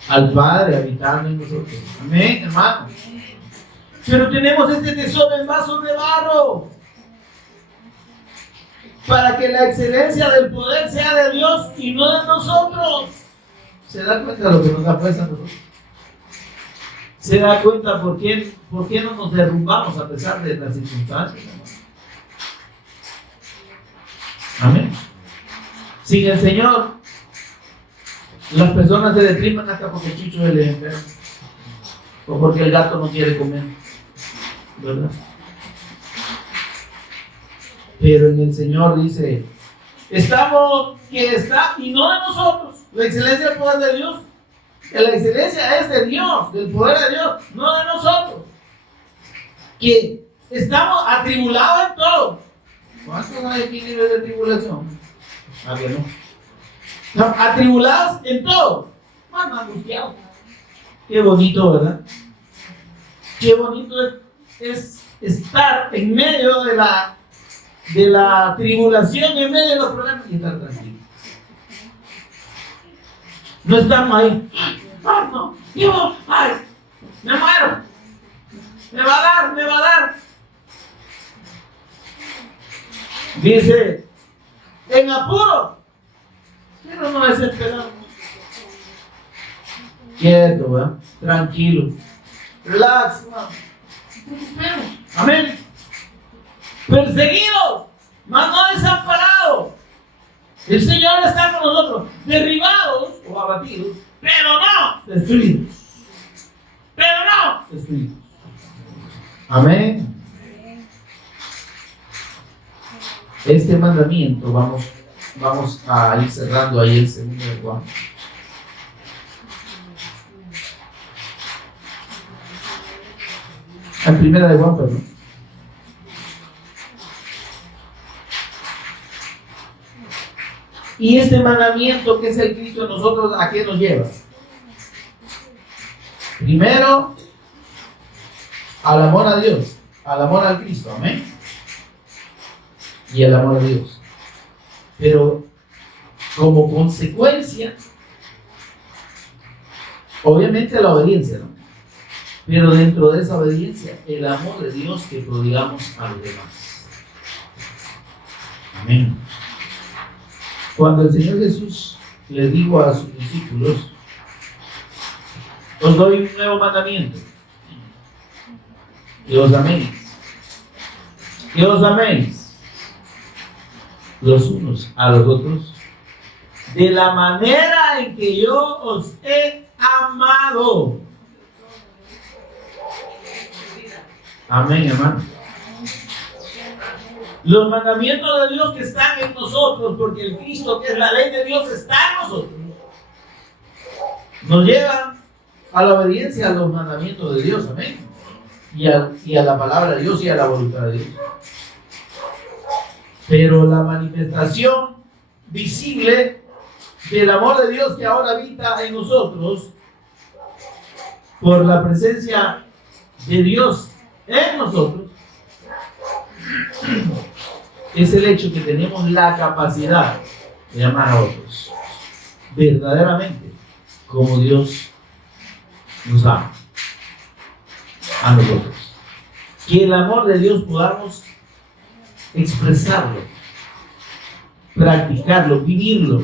al Padre habitando en nosotros. Amén, hermano. Pero tenemos este tesoro en vasos de barro, para que la excelencia del poder sea de Dios y no de nosotros. ¿Se da cuenta de lo que nos da fuerza a nosotros? ¿Se da cuenta por qué no nos derrumbamos a pesar de las circunstancias, hermano? Amén. Sin el Señor, las personas se depriman hasta porque el chucho se les enferma, o porque el gato no quiere comer, ¿verdad? Pero en el Señor dice, estamos, que está, y no de nosotros. La excelencia del poder de Dios. La excelencia es de Dios, del poder de Dios, no de nosotros. Que estamos atribulados en todo. ¿Cuántos hay aquí niveles de tribulación? Que no. Estamos atribulados en todo. Más angustiados. Qué bonito, ¿verdad? Qué bonito es estar en medio de la tribulación, en medio de los problemas y estar tranquilo. No estamos ahí. Ay, no. Yo, ay, me muero. Me va a dar. Dice, en apuro, pero no desesperado. Quieto, ¿verdad? Tranquilo. Relax, ¿no? Amén. Perseguidos, mas no desamparados. El Señor está con nosotros, derribados o abatidos, pero no destruidos. Amén. Este mandamiento, vamos a ir cerrando ahí el 2 de Juan. En 1 de Juan, perdón. Y este mandamiento que es el Cristo en nosotros, ¿a qué nos lleva? Primero, al amor a Dios, al amor al Cristo, amén. Y el amor a Dios. Pero como consecuencia, obviamente la obediencia, ¿no? Pero dentro de esa obediencia, el amor de Dios que prodigamos a los demás. Amén. Cuando el Señor Jesús le dijo a sus discípulos, os doy un nuevo mandamiento, que os améis los unos a los otros de la manera en que yo os he amado. Amén, hermano. Los mandamientos de Dios que están en nosotros, porque el Cristo, que es la ley de Dios, está en nosotros, nos llevan a la obediencia a los mandamientos de Dios, amén, y a la palabra de Dios y a la voluntad de Dios. Pero la manifestación visible del amor de Dios que ahora habita en nosotros, por la presencia de Dios en nosotros, es el hecho que tenemos la capacidad de amar a otros verdaderamente como Dios nos ama a nosotros. Que el amor de Dios podamos expresarlo, practicarlo, vivirlo.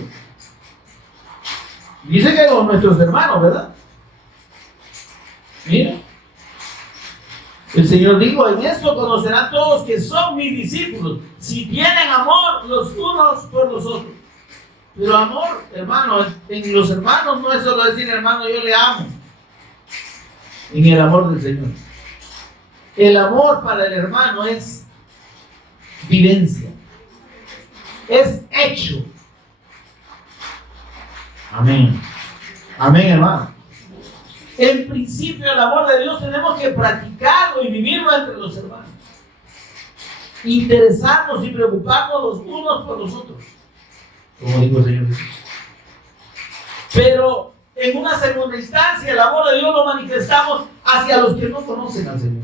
Dice que con nuestros hermanos, ¿verdad? Mira, el Señor dijo: en esto conocerán todos que son mis discípulos, si tienen amor los unos por los otros. Pero amor, hermano, en los hermanos no es solo decir: hermano, yo le amo. En el amor del Señor, el amor para el hermano es vivencia, es hecho. Amén. Amén, hermano. En principio, el amor de Dios tenemos que practicarlo y vivirlo entre los hermanos. Interesarnos y preocuparnos los unos por los otros, como dijo el Señor Jesús. Pero en una segunda instancia, el amor de Dios lo manifestamos hacia los que no conocen al Señor.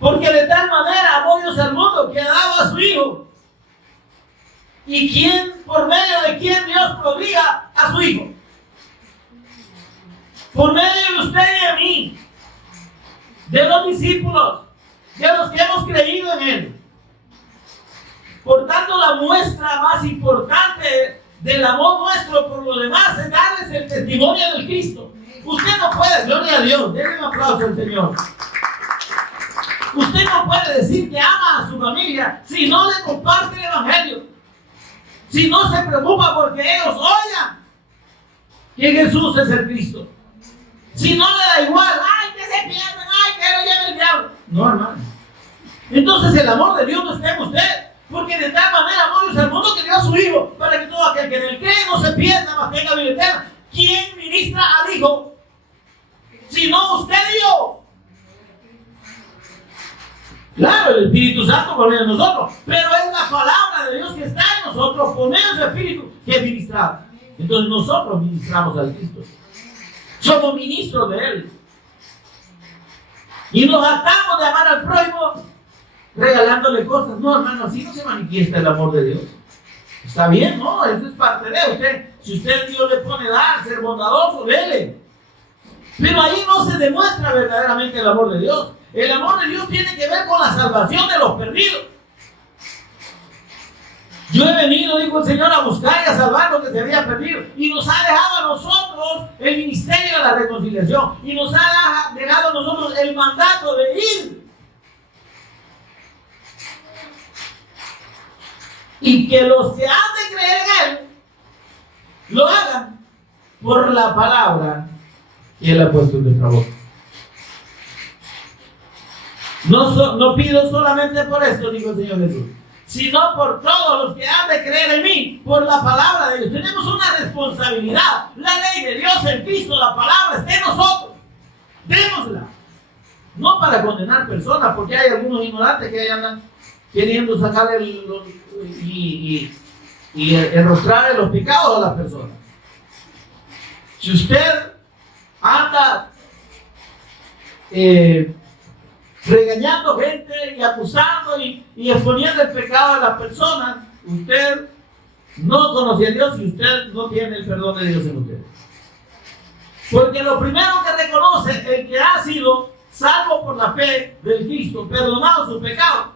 Porque de tal manera amó Dios al mundo que ha dado a su Hijo. ¿Y quién, por medio de quién Dios prodiga a su Hijo? Por medio de usted y de mí, de los discípulos, de los que hemos creído en Él. Por tanto, la muestra más importante del amor nuestro por los demás es darles el testimonio del Cristo. Usted no puede, gloria a Dios, denle un aplauso al Señor. Usted no puede decir que ama a su familia si no le comparte el Evangelio, si no se preocupa porque ellos oigan que Jesús es el Cristo, si no le da igual, ay, que se pierdan, ay, que lo lleve el diablo. No, hermano. Entonces el amor de Dios no está en usted, porque de tal manera amó Dios al mundo que dio a su Hijo, para que todo aquel que en él cree no se pierda, mas tenga vida eterna. ¿Quién ministra al Hijo? Si no usted y yo. Claro, el Espíritu Santo por medio de nosotros, pero es la palabra de Dios que está en nosotros, por medio de su Espíritu, que es ministrado. Entonces nosotros ministramos al Cristo. Somos ministros de Él. Y nos hartamos de amar al prójimo regalándole cosas. No, hermano, así no se manifiesta el amor de Dios. Está bien, ¿no? Eso es parte de usted. Si usted Dios le pone dar, ser bondadoso, dele. Pero ahí no se demuestra verdaderamente el amor de Dios. El amor de Dios tiene que ver con la salvación de los perdidos. Yo he venido, dijo el Señor, a buscar y a salvar lo que se había perdido. Y nos ha dejado a nosotros el ministerio de la reconciliación. Y nos ha dejado a nosotros el mandato de ir. Y que los que han de creer en Él lo hagan por la palabra que Él ha puesto en nuestra boca. No pido solamente por esto, dijo el Señor Jesús, sino por todos los que han de creer en mí, por la palabra de Dios. Tenemos una responsabilidad. La ley de Dios en Cristo, la palabra está en nosotros. Démosla. No para condenar personas, porque hay algunos ignorantes que ahí andan queriendo sacar y enrostrar los pecados a las personas. Si usted anda regañando gente y acusando y exponiendo el pecado a las personas, usted no conoce a Dios y usted no tiene el perdón de Dios en usted. Porque lo primero que reconoce el que ha sido salvo por la fe del Cristo, perdonado sus pecados,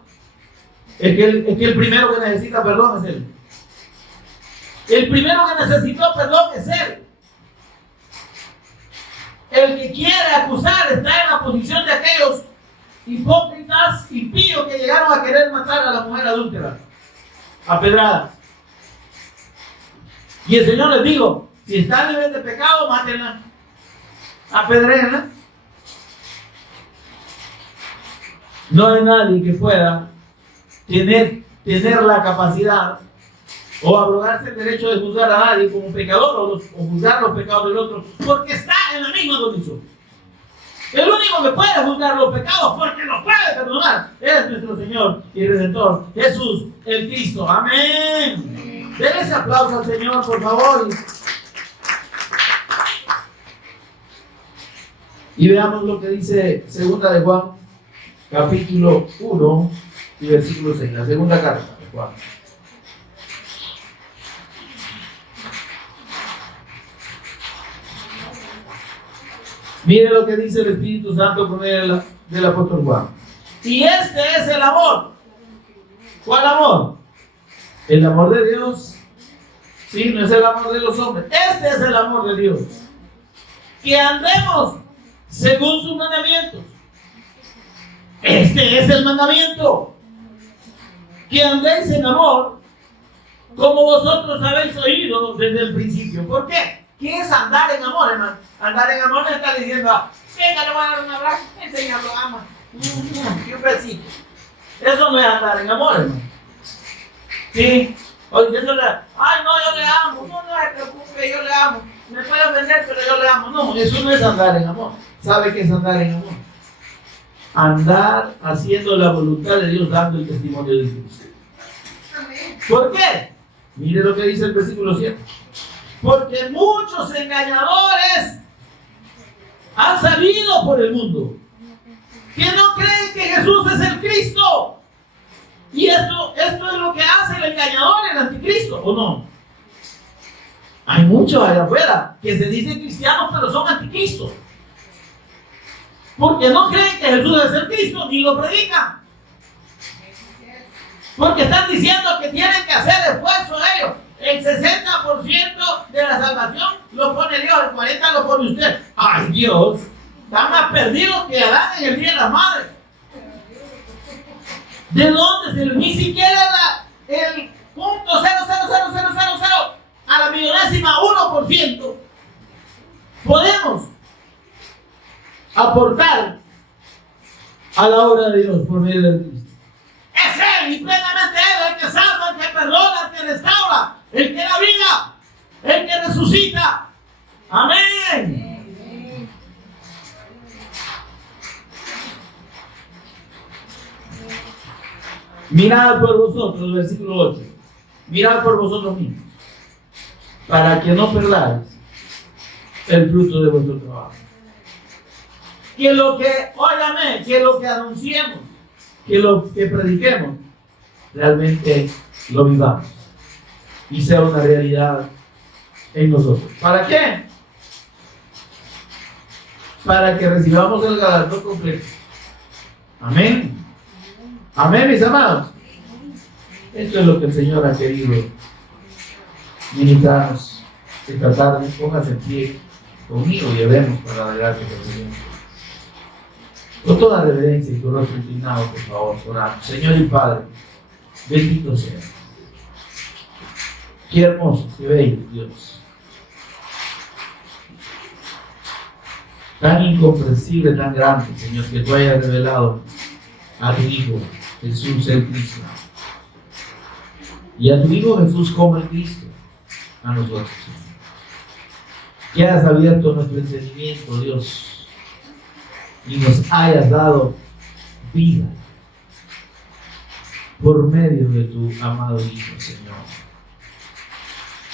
es que el primero que necesita perdón es Él. El primero que necesitó perdón es Él. El que quiere acusar está en la posición de aquellos hipócritas, impíos que llegaron a querer matar a la mujer adúltera a pedradas. Y el Señor les dijo: si están libres de pecado, mátenla, apedréenla. No hay nadie que pueda tener la capacidad o abrogarse el derecho de juzgar a nadie como pecador o juzgar los pecados del otro, porque está en la misma condición. El único que puede juzgar los pecados porque los puede perdonar es nuestro Señor y Redentor, Jesús el Cristo. Amén. Denle ese aplauso al Señor, por favor. Y veamos lo que dice 2 de Juan, capítulo 1 y versículo 6, la segunda carta de Juan. Mire lo que dice el Espíritu Santo por medio del apóstol Juan. Y este es el amor. ¿Cuál amor? El amor de Dios. Sí, no es el amor de los hombres. Este es el amor de Dios. Que andemos según sus mandamientos. Este es el mandamiento. Que andéis en amor como vosotros habéis oído desde el principio. ¿Por qué? ¿Qué es andar en amor, hermano? Andar en amor no está diciendo, venga, le voy a dar un abrazo, el Señor lo ama. Y un besito. Eso no es andar en amor, hermano. ¿Sí? O diciéndole, ay, no, yo le amo. No se preocupe, yo le amo. Me puede ofender, pero yo le amo. No, eso no es andar en amor. ¿Sabe qué es andar en amor? Andar haciendo la voluntad de Dios, dando el testimonio de Cristo. ¿Por qué? Mire lo que dice el versículo 7. Porque muchos engañadores han salido por el mundo que no creen que Jesús es el Cristo. Y esto es lo que hace el engañador, el anticristo, ¿o no? Hay muchos allá afuera que se dicen cristianos pero son anticristos. Porque no creen que Jesús es el Cristo ni lo predican. Porque están diciendo que tienen que hacer esfuerzo ellos. El 60% de la salvación lo pone Dios, el 40% lo pone usted. ¡Ay, Dios! Están más perdidos que Adán en el día de las madres. ¿De dónde? Ni siquiera el punto 0,00000 a la millonésima 1% podemos aportar a la obra de Dios por medio de Cristo. Es Él y plenamente Él el que salva, el que perdona, el que restaura, el que da vida, el que resucita. Amén. Mirad por vosotros, versículo 8. Mirad por vosotros mismos, para que no perdáis el fruto de vuestro trabajo. Que lo que, óigame, que lo que anunciemos, que lo que prediquemos, realmente lo vivamos y sea una realidad en nosotros. ¿Para qué? Para que recibamos el galardón completo. Amén. Amén, mis amados. Esto es lo que el Señor ha querido ministrarnos esta tarde. Póngase en pie conmigo y oremos para dar gracias al Señor. Con toda reverencia y con rostro inclinado, por favor, oramos. Señor y Padre, bendito sea. Qué hermoso, qué bello, Dios. Tan incomprensible, tan grande, Señor, que tú hayas revelado a tu Hijo Jesús el Cristo. Y a tu Hijo Jesús como el Cristo, a nosotros, Señor. Que hayas abierto nuestro entendimiento, Dios, y nos hayas dado vida por medio de tu amado Hijo, Señor.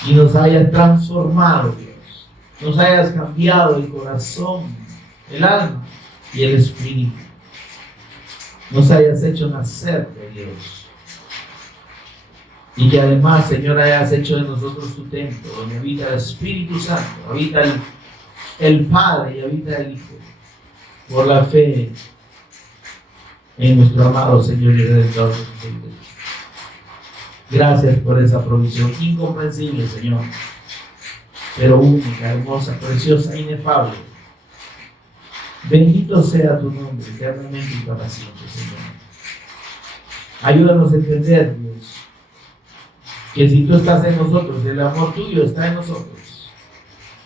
Y nos hayas transformado, Dios. Nos hayas cambiado el corazón, el alma y el espíritu. Nos hayas hecho nacer de Dios. Y que además, Señor, hayas hecho de nosotros tu templo, donde habita el Espíritu Santo, habita el Padre y habita el Hijo. Por la fe en nuestro amado Señor y Redentor Jesucristo. Gracias por esa provisión incomprensible, Señor, pero única, hermosa, preciosa, inefable. Bendito sea tu nombre, eternamente y para siempre, Señor. Ayúdanos a entender, Dios, que si tú estás en nosotros, el amor tuyo está en nosotros.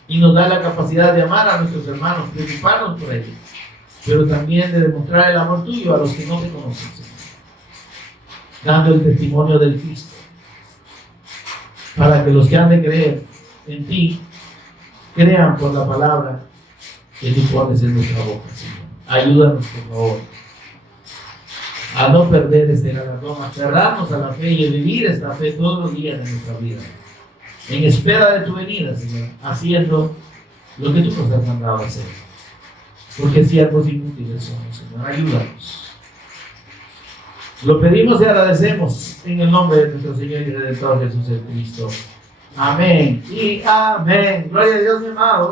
Y nos da la capacidad de amar a nuestros hermanos, preocuparnos por ellos, pero también de demostrar el amor tuyo a los que no te conocen, Señor. Dando el testimonio del Cristo. para que los que han de creer en ti crean por la palabra que tú pones en nuestra boca, Señor. Ayúdanos, por favor, a no perder este galardón, a aferrarnos a la fe y a vivir esta fe todos los días de nuestra vida, en espera de tu venida, Señor, haciendo lo que tú nos has mandado a hacer, porque siervos inútiles somos, Señor. Ayúdanos. Lo pedimos y agradecemos en el nombre de nuestro Señor y Redentor Jesús el Cristo. Amén y amén. Gloria a Dios, mi amado.